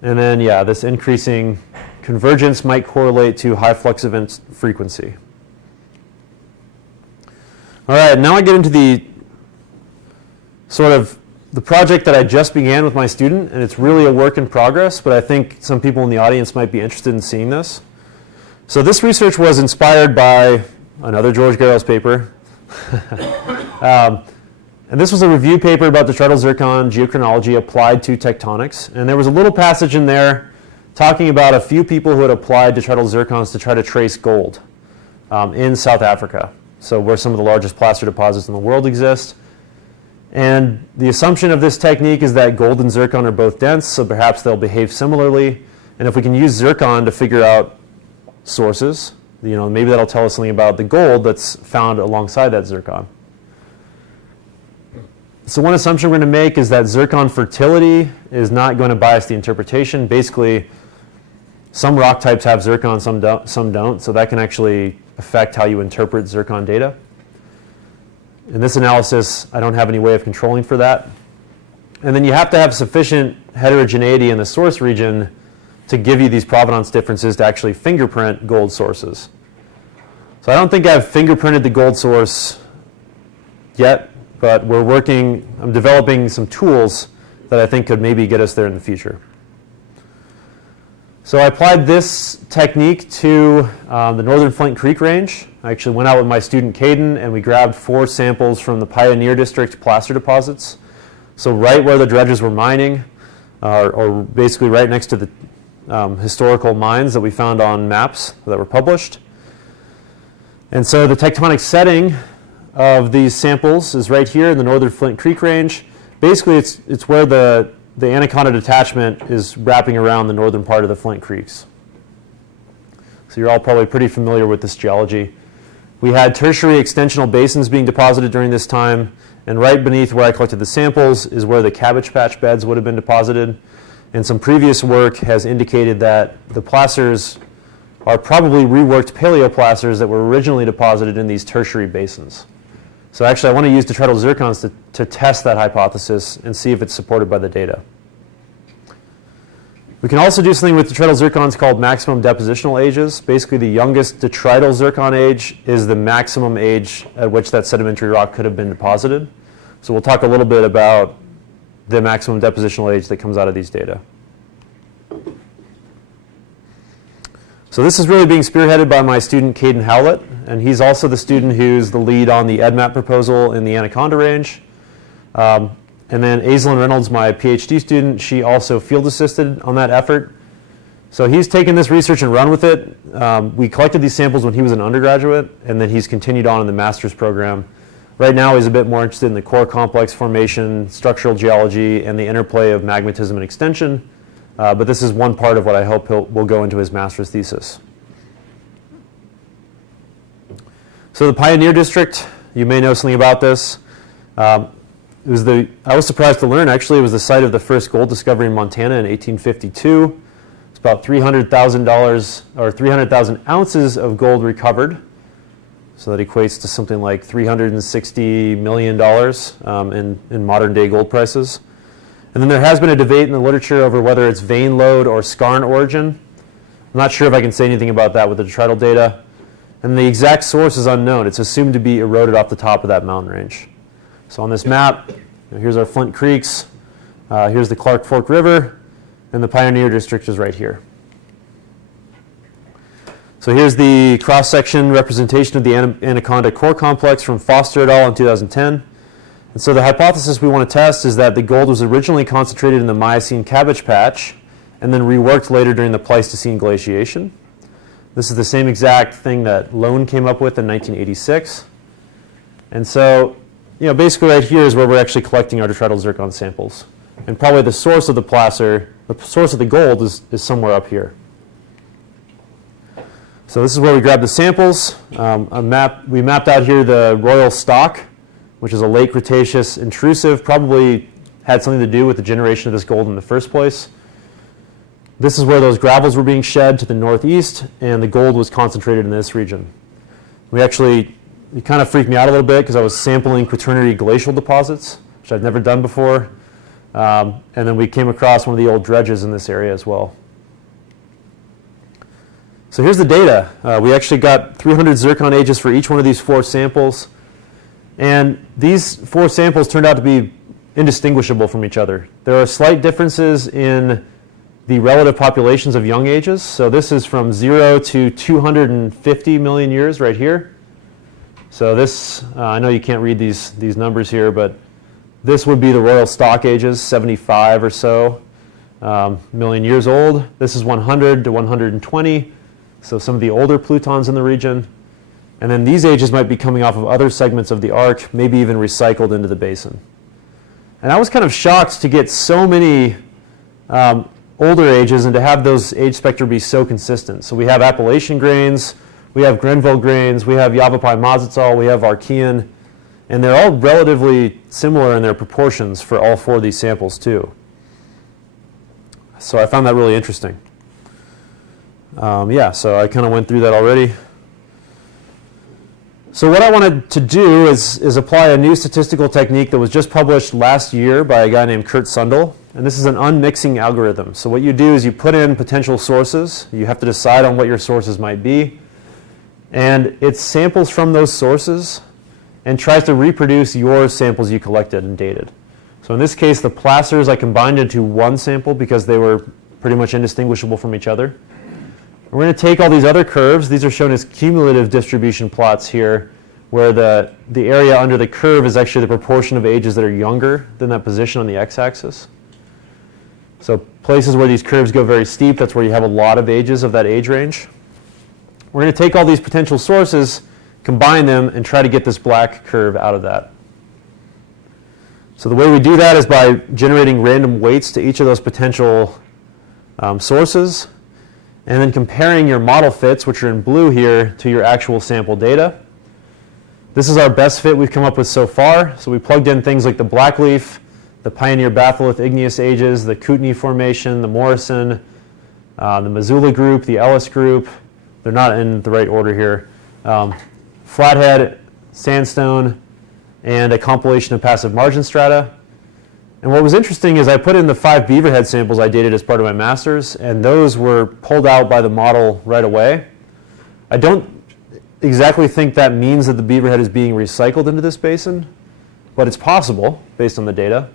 And then, this increasing convergence might correlate to high flux event frequency. All right, now I get into the project that I just began with my student, and it's really a work in progress, but I think some people in the audience might be interested in seeing this. So this research was inspired by another George Garros paper. And this was a review paper about detrital zircon geochronology applied to tectonics. And there was a little passage in there talking about a few people who had applied detrital zircons to try to trace gold in South Africa, so where some of the largest placer deposits in the world exist. And the assumption of this technique is that gold and zircon are both dense, so perhaps they'll behave similarly. And if we can use zircon to figure out sources, maybe that'll tell us something about the gold that's found alongside that zircon. So one assumption we're going to make is that zircon fertility is not going to bias the interpretation. Basically, some rock types have zircon, some don't, so that can actually affect how you interpret zircon data. In this analysis, I don't have any way of controlling for that. And then you have to have sufficient heterogeneity in the source region to give you these provenance differences to actually fingerprint gold sources. So I don't think I've fingerprinted the gold source yet, but I'm developing some tools that I think could maybe get us there in the future. So I applied this technique to the Northern Flint Creek Range. I actually went out with my student Caden and we grabbed 4 samples from the Pioneer District placer deposits. So right where the dredges were mining, or basically right next to the historical mines that we found on maps that were published. And so the tectonic setting of these samples is right here in the Northern Flint Creek Range. Basically, it's where the Anaconda detachment is wrapping around the northern part of the Flint Creeks. So you're all probably pretty familiar with this geology. We had tertiary extensional basins being deposited during this time, and right beneath where I collected the samples is where the cabbage patch beds would have been deposited. And some previous work has indicated that the placers are probably reworked paleoplacers that were originally deposited in these tertiary basins. So actually I want to use detrital zircons to test that hypothesis and see if it's supported by the data. We can also do something with detrital zircons called maximum depositional ages. Basically, the youngest detrital zircon age is the maximum age at which that sedimentary rock could have been deposited. So we'll talk a little bit about the maximum depositional age that comes out of these data. So this is really being spearheaded by my student Caden Howlett, and he's also the student who's the lead on the EDMAP proposal in the Anaconda Range. And then Aislinn Reynolds, my PhD student, she also field assisted on that effort. So he's taken this research and run with it. We collected these samples when he was an undergraduate, and then he's continued on in the master's program. Right now he's a bit more interested in the core complex formation, structural geology, and the interplay of magmatism and extension. But this is one part of what I hope will go into his master's thesis. So the Pioneer District, you may know something about this. I was surprised to learn, actually, it was the site of the first gold discovery in Montana in 1852. It's about $300,000 or 300,000 ounces of gold recovered. So that equates to something like $360 million in modern day gold prices. And then there has been a debate in the literature over whether it's vein load or skarn origin. I'm not sure if I can say anything about that with the detrital data. And the exact source is unknown. It's assumed to be eroded off the top of that mountain range. So on this map, here's our Flint Creeks, here's the Clark Fork River, and the Pioneer District is right here. So here's the cross-section representation of the Anaconda core complex from Foster et al. In 2010. And so the hypothesis we want to test is that the gold was originally concentrated in the Miocene cabbage patch and then reworked later during the Pleistocene glaciation. This is the same exact thing that Lone came up with in 1986. And so, basically right here is where we're actually collecting our detrital zircon samples. And probably the source of the placer, the source of the gold is somewhere up here. So this is where we grabbed the samples. We mapped out here the Royal Stock, which is a late Cretaceous intrusive, probably had something to do with the generation of this gold in the first place. This is where those gravels were being shed to the northeast, and the gold was concentrated in this region. It kind of freaked me out a little bit because I was sampling Quaternary glacial deposits, which I've never done before. And then we came across one of the old dredges in this area as well. So here's the data. We actually got 300 zircon ages for each one of these 4 samples. And these 4 samples turned out to be indistinguishable from each other. There are slight differences in the relative populations of young ages. So this is from 0 to 250 million years right here. So this, I know you can't read these numbers here, but this would be the Royal Stock ages, 75 or so million years old. This is 100 to 120, so some of the older plutons in the region. And then these ages might be coming off of other segments of the arc, maybe even recycled into the basin. And I was kind of shocked to get so many older ages and to have those age spectra be so consistent. So we have Appalachian grains, we have Grenville grains, we have Yavapai Mazatzal, we have Archean, and they're all relatively similar in their proportions for all 4 of these samples too. So I found that really interesting. Yeah, so I kind of went through that already. So what I wanted to do is apply a new statistical technique that was just published last year by a guy named Kurt Sundell. And this is an unmixing algorithm. So what you do is you put in potential sources. You have to decide on what your sources might be. And it samples from those sources and tries to reproduce your samples you collected and dated. So in this case, the placers I combined into one sample because they were pretty much indistinguishable from each other. We're going to take all these other curves. These are shown as cumulative distribution plots here, where the area under the curve is actually the proportion of ages that are younger than that position on the x-axis. So places where these curves go very steep, that's where you have a lot of ages of that age range. We're going to take all these potential sources, combine them, and try to get this black curve out of that. So the way we do that is by generating random weights to each of those potential sources, and then comparing your model fits, which are in blue here, to your actual sample data. This is our best fit we've come up with so far. So we plugged in things like the Blackleaf, the Pioneer Batholith igneous ages, the Kootenai Formation, the Morrison, the Missoula group, the Ellis group. They're not in the right order here. Flathead, sandstone, and a compilation of passive margin strata. And what was interesting is I put in the 5 beaverhead samples I dated as part of my master's, and those were pulled out by the model right away. I don't exactly think that means that the beaverhead is being recycled into this basin, but it's possible based on the data.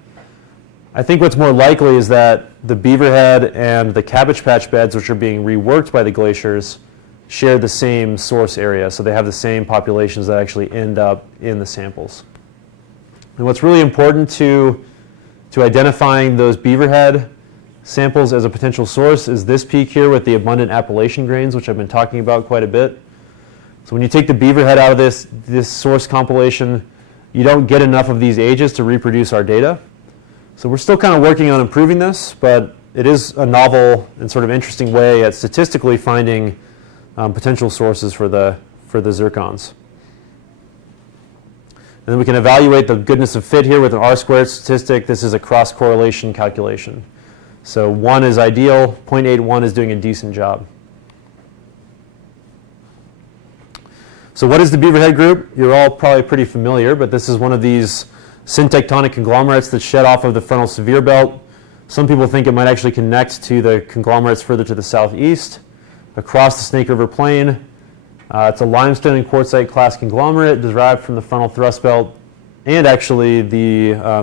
I think what's more likely is that the beaverhead and the cabbage patch beds, which are being reworked by the glaciers, share the same source area, so they have the same populations that actually end up in the samples. And what's really important to identifying those beaverhead samples as a potential source is this peak here with the abundant Appalachian grains, which I've been talking about quite a bit. So when you take the beaverhead out of this source compilation, you don't get enough of these ages to reproduce our data. So we're still kind of working on improving this, but it is a novel and sort of interesting way at statistically finding potential sources for the zircons. And then we can evaluate the goodness of fit here with an R-squared statistic. This is a cross-correlation calculation. So 1 is ideal, 0.81 is doing a decent job. So what is the beaverhead group? You're all probably pretty familiar, but this is one of these syntectonic conglomerates that shed off of the frontal severe belt. Some people think it might actually connect to the conglomerates further to the southeast, across the Snake River Plain. It's a limestone and quartzite class conglomerate derived from the frontal thrust belt and actually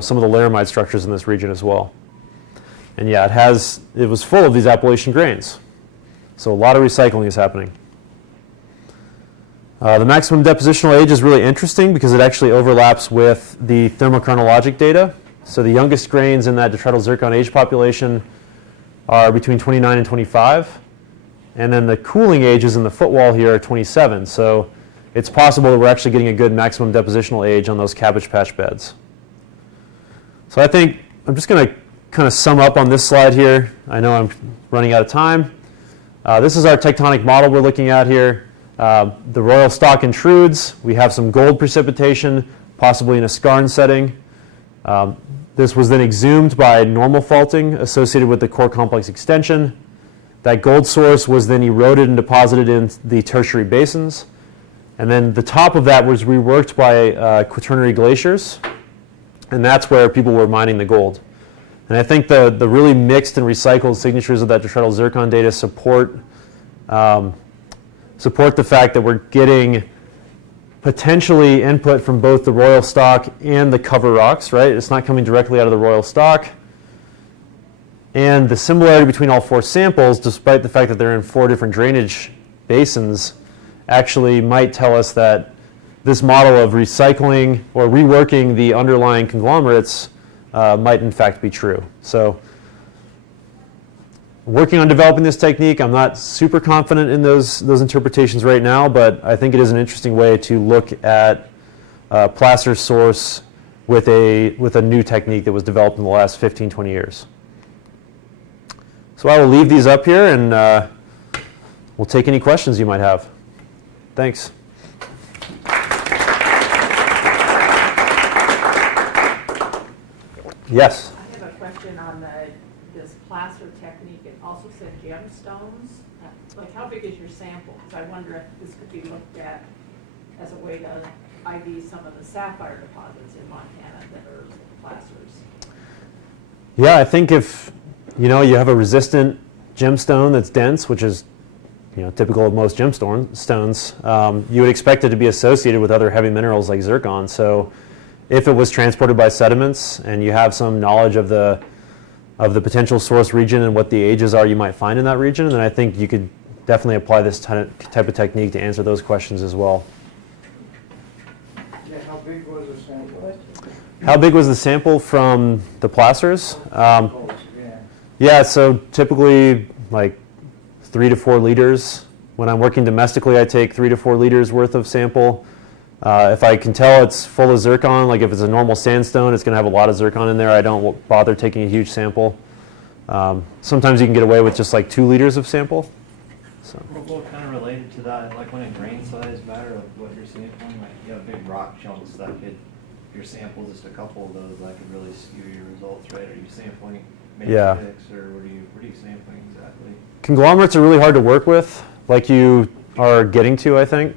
some of the laramide structures in this region as well. And yeah, it was full of these Appalachian grains. So a lot of recycling is happening. The maximum depositional age is really interesting because it actually overlaps with the thermochronologic data. So the youngest grains in that detrital zircon age population are between 29 and 25. And then the cooling ages in the footwall here are 27. So it's possible that we're actually getting a good maximum depositional age on those cabbage patch beds. So I think I'm just going to kind of sum up on this slide here. I know I'm running out of time. This is our tectonic model we're looking at here. The Royal Stock intrudes. We have some gold precipitation, possibly in a skarn setting. This was then exhumed by normal faulting associated with the core complex extension. That gold source was then eroded and deposited in the tertiary basins. And then the top of that was reworked by quaternary glaciers. And that's where people were mining the gold. And I think the really mixed and recycled signatures of that detrital zircon data support the fact that we're getting potentially input from both the Royal Stock and the cover rocks, right? It's not coming directly out of the Royal Stock. And the similarity between all 4 samples, despite the fact that they're in 4 different drainage basins, actually might tell us that this model of recycling or reworking the underlying conglomerates might in fact be true. So working on developing this technique. I'm not super confident in those interpretations right now, but I think it is an interesting way to look at placer source with a new technique that was developed in the last 15, 20 years. So I will leave these up here, and we'll take any questions you might have. Thanks. Yes? I have a question on this placer technique. It also said gemstones. Like, how big is your sample? Because I wonder if this could be looked at as a way to ID some of the sapphire deposits in Montana that are placers. Yeah, I think if you have a resistant gemstone that's dense, which is typical of most gemstones, you would expect it to be associated with other heavy minerals like zircon. So if it was transported by sediments and you have some knowledge of the potential source region and what the ages are you might find in that region, then I think you could definitely apply this type of technique to answer those questions as well. Yeah, how big was the sample? How big was the sample from the placers? Yeah. Yeah, so typically like 3 to 4 liters. When I'm working domestically, I take 3 to 4 liters worth of sample. If I can tell it's full of zircon, like if it's a normal sandstone, it's going to have a lot of zircon in there. I don't bother taking a huge sample. Sometimes you can get away with just like 2 liters of sample. So. Well, kind of related to that, like when a grain size matter of what you're sampling, like you have big rock chunks that could, if your sample just a couple of those, that could really skew your results, right? Are you sampling matrix, or what are you sampling exactly? Conglomerates are really hard to work with, like you are getting to, I think,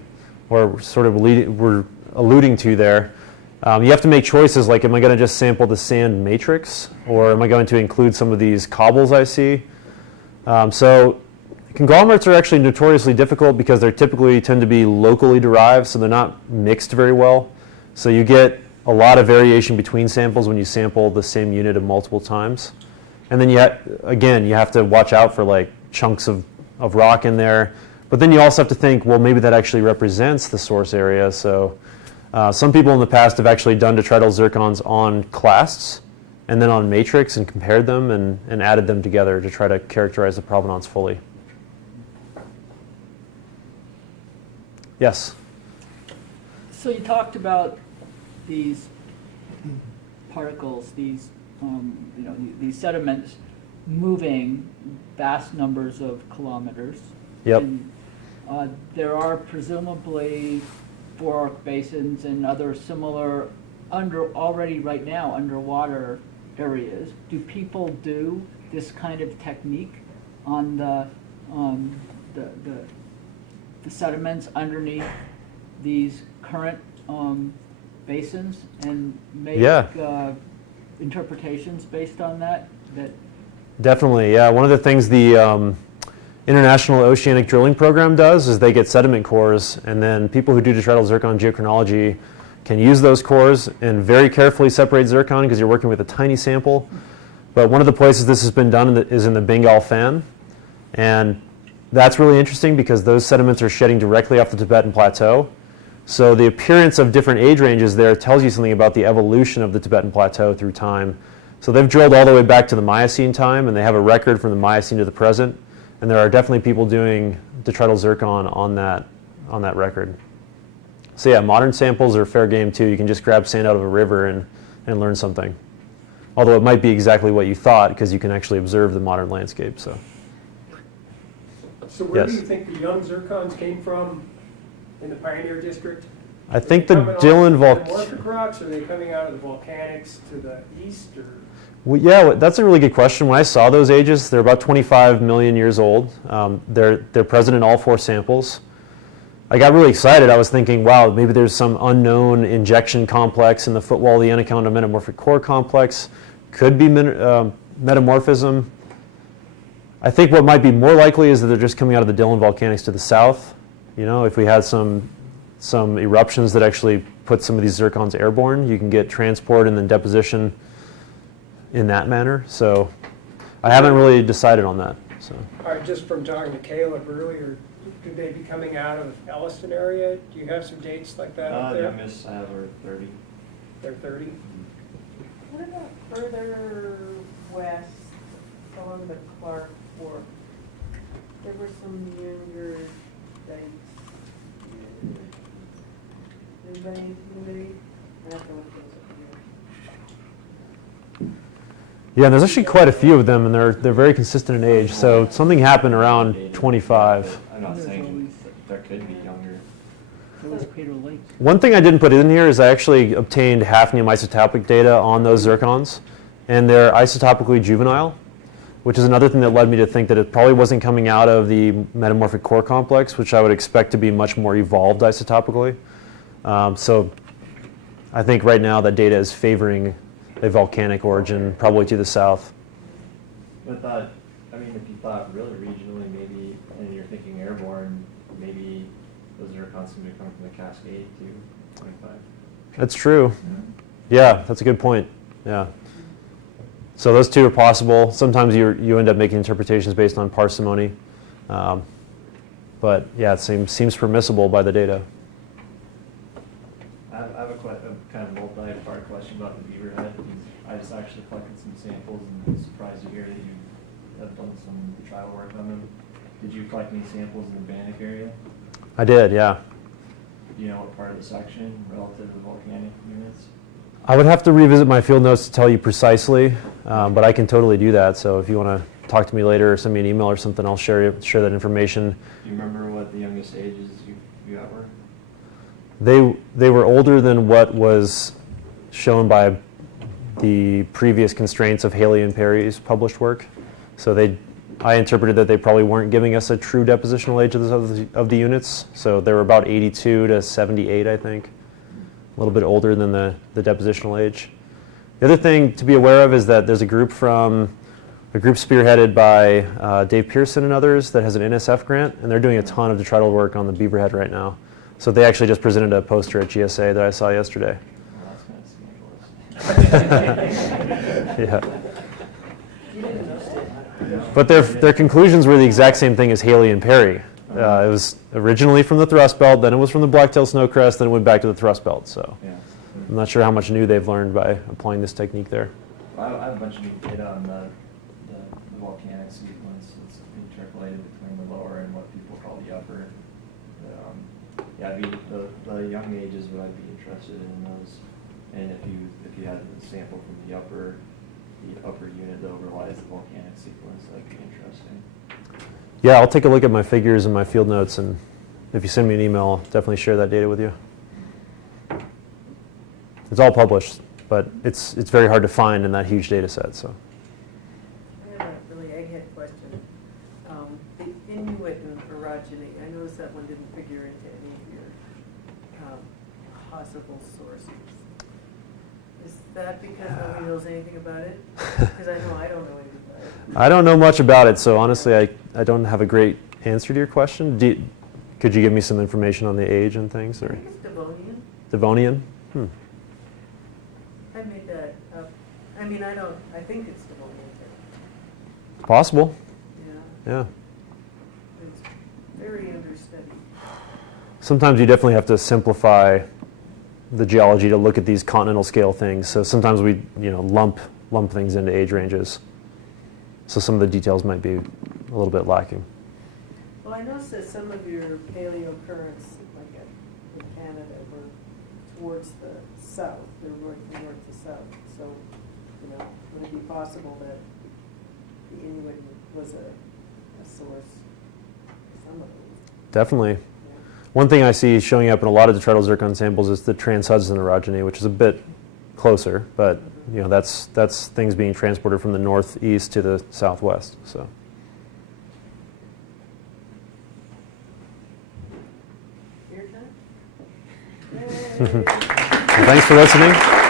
or sort of we're alluding to there. You have to make choices like, am I going to just sample the sand matrix, or am I going to include some of these cobbles I see? So conglomerates are actually notoriously difficult because they typically tend to be locally derived, so they're not mixed very well. So you get a lot of variation between samples when you sample the same unit of multiple times. And then you have to watch out for like chunks of rock in there. But then you also have to think, well, maybe that actually represents the source area. So some people in the past have actually done detrital zircons on clasts and then on matrix and compared them and added them together to try to characterize the provenance fully. Yes? So you talked about these particles, these sediments moving vast numbers of kilometers. Yep. And, there are presumably forearc basins and other similar already right now underwater areas. Do people do this kind of technique on the sediments underneath these current basins and make interpretations based on that? Definitely, yeah. One of the things the International Oceanic Drilling Program does is they get sediment cores, and then people who do detrital zircon geochronology can use those cores and very carefully separate zircon because you're working with a tiny sample. But one of the places this has been done is in the Bengal Fan, and that's really interesting because those sediments are shedding directly off the Tibetan Plateau. So the appearance of different age ranges there tells you something about the evolution of the Tibetan Plateau through time. So they've drilled all the way back to the Miocene time, and they have a record from the Miocene to the present. And there are definitely people doing detrital zircon on that record. So yeah, modern samples are fair game too. You can just grab sand out of a river and learn something. Although it might be exactly what you thought because you can actually observe the modern landscape. So Where yes. do you think the young zircons came from in the Pioneer District? I think the Dillon Metamorphic rocks, are they coming out of the volcanics to the east, or? Well, yeah, that's a really good question. When I saw those ages, they're about 25 million years old. They're present in all 4 samples. I got really excited. I was thinking, wow, maybe there's some unknown injection complex in the footwall of the Anaconda Metamorphic Core complex. Could be metamorphism. I think what might be more likely is that they're just coming out of the Dillon volcanics to the south. If we had some eruptions that actually put some of these zircons airborne, you can get transport and then deposition in that manner. So I haven't really decided on that. So. All right, just from talking to Caleb earlier, Could they be coming out of Elliston area? Do you have some dates like that up The there? youngest I have are 30. They're 30? What about further west along the Clark Fork? There were some younger dates. Anybody? I have to look those up here. Yeah, and there's actually quite a few of them, and they're very consistent in age. So something happened around 25. I'm not There's saying always- there could be younger. Those Crater Lakes. One thing I didn't put in here is I actually obtained hafnium isotopic data on those zircons, and they're isotopically juvenile, which is another thing that led me to think that it probably wasn't coming out of the metamorphic core complex, which I would expect to be much more evolved isotopically. So I think right now that data is favoring a volcanic origin, probably to the south. But if you thought really regionally, maybe, and you're thinking airborne, maybe those zircons going to come from the Cascade to 25. That's true. Yeah, that's a good point. Yeah. So those two are possible. Sometimes you end up making interpretations based on parsimony. But yeah, it seems permissible by the data. I have a kind of multi-part question about the beaverhead. I just actually collected some samples and was surprised to hear that you have done some trial work on them. Did you collect any samples in the Bannock area? I did, yeah. Do you know what part of the section relative to the volcanic units? I would have to revisit my field notes to tell you precisely, but I can totally do that. So if you want to talk to me later or send me an email or something, I'll share that information. Do you remember what the youngest ages you got were? They were older than what was shown by the previous constraints of Haley and Perry's published work. So I interpreted that they probably weren't giving us a true depositional age of the units. So they were about 82 to 78, I think. A little bit older than the depositional age. The other thing to be aware of is that there's a group spearheaded by Dave Pearson and others that has an NSF grant, and they're doing a ton of detrital work on the beaverhead right now. So they actually just presented a poster at GSA that I saw yesterday. Well, that's kind of scandalous. Yeah. But their conclusions were the exact same thing as Haley and Perry. It was originally from the thrust belt, then it was from the blacktail snowcrest, then it went back to the thrust belt. So Yeah. I'm not sure how much new they've learned by applying this technique there. Well, I have a bunch of new data on the volcanic sequence that's interpolated between the lower and what people call the upper. The young ages would I be interested in those, and if you had a sample from the upper unit that overlies the volcanic sequence, that'd be interesting. Yeah, I'll take a look at my figures and my field notes, and if you send me an email, I'll definitely share that data with you. It's all published, but it's very hard to find in that huge data set. So. I have a really egghead question. The Inuit and orogeny, I noticed that one didn't figure into any of your possible sources. Is that because nobody knows anything about it? Because I know I don't know anything about it. I don't know much about it, so honestly, I don't have a great answer to your question. Could you give me some information on the age and things? I Or think it's Devonian. Devonian? I made that up. I mean, I think it's Devonian too. Possible. Yeah, Yeah. it's very understudied. Sometimes you definitely have to simplify the geology to look at these continental scale things. So sometimes we, lump things into age ranges. So some of the details might be a little bit lacking. Well, I noticed that some of your paleo currents, like in Canada, were towards the south. They're going from north to south. So, would it be possible that the Inuit was a source for some of those? Definitely. Yeah. One thing I see showing up in a lot of detrital zircon samples is the trans-Hudson orogeny, which is a bit closer, but that's things being transported from the northeast to the southwest. So. Your turn? Well, thanks for listening.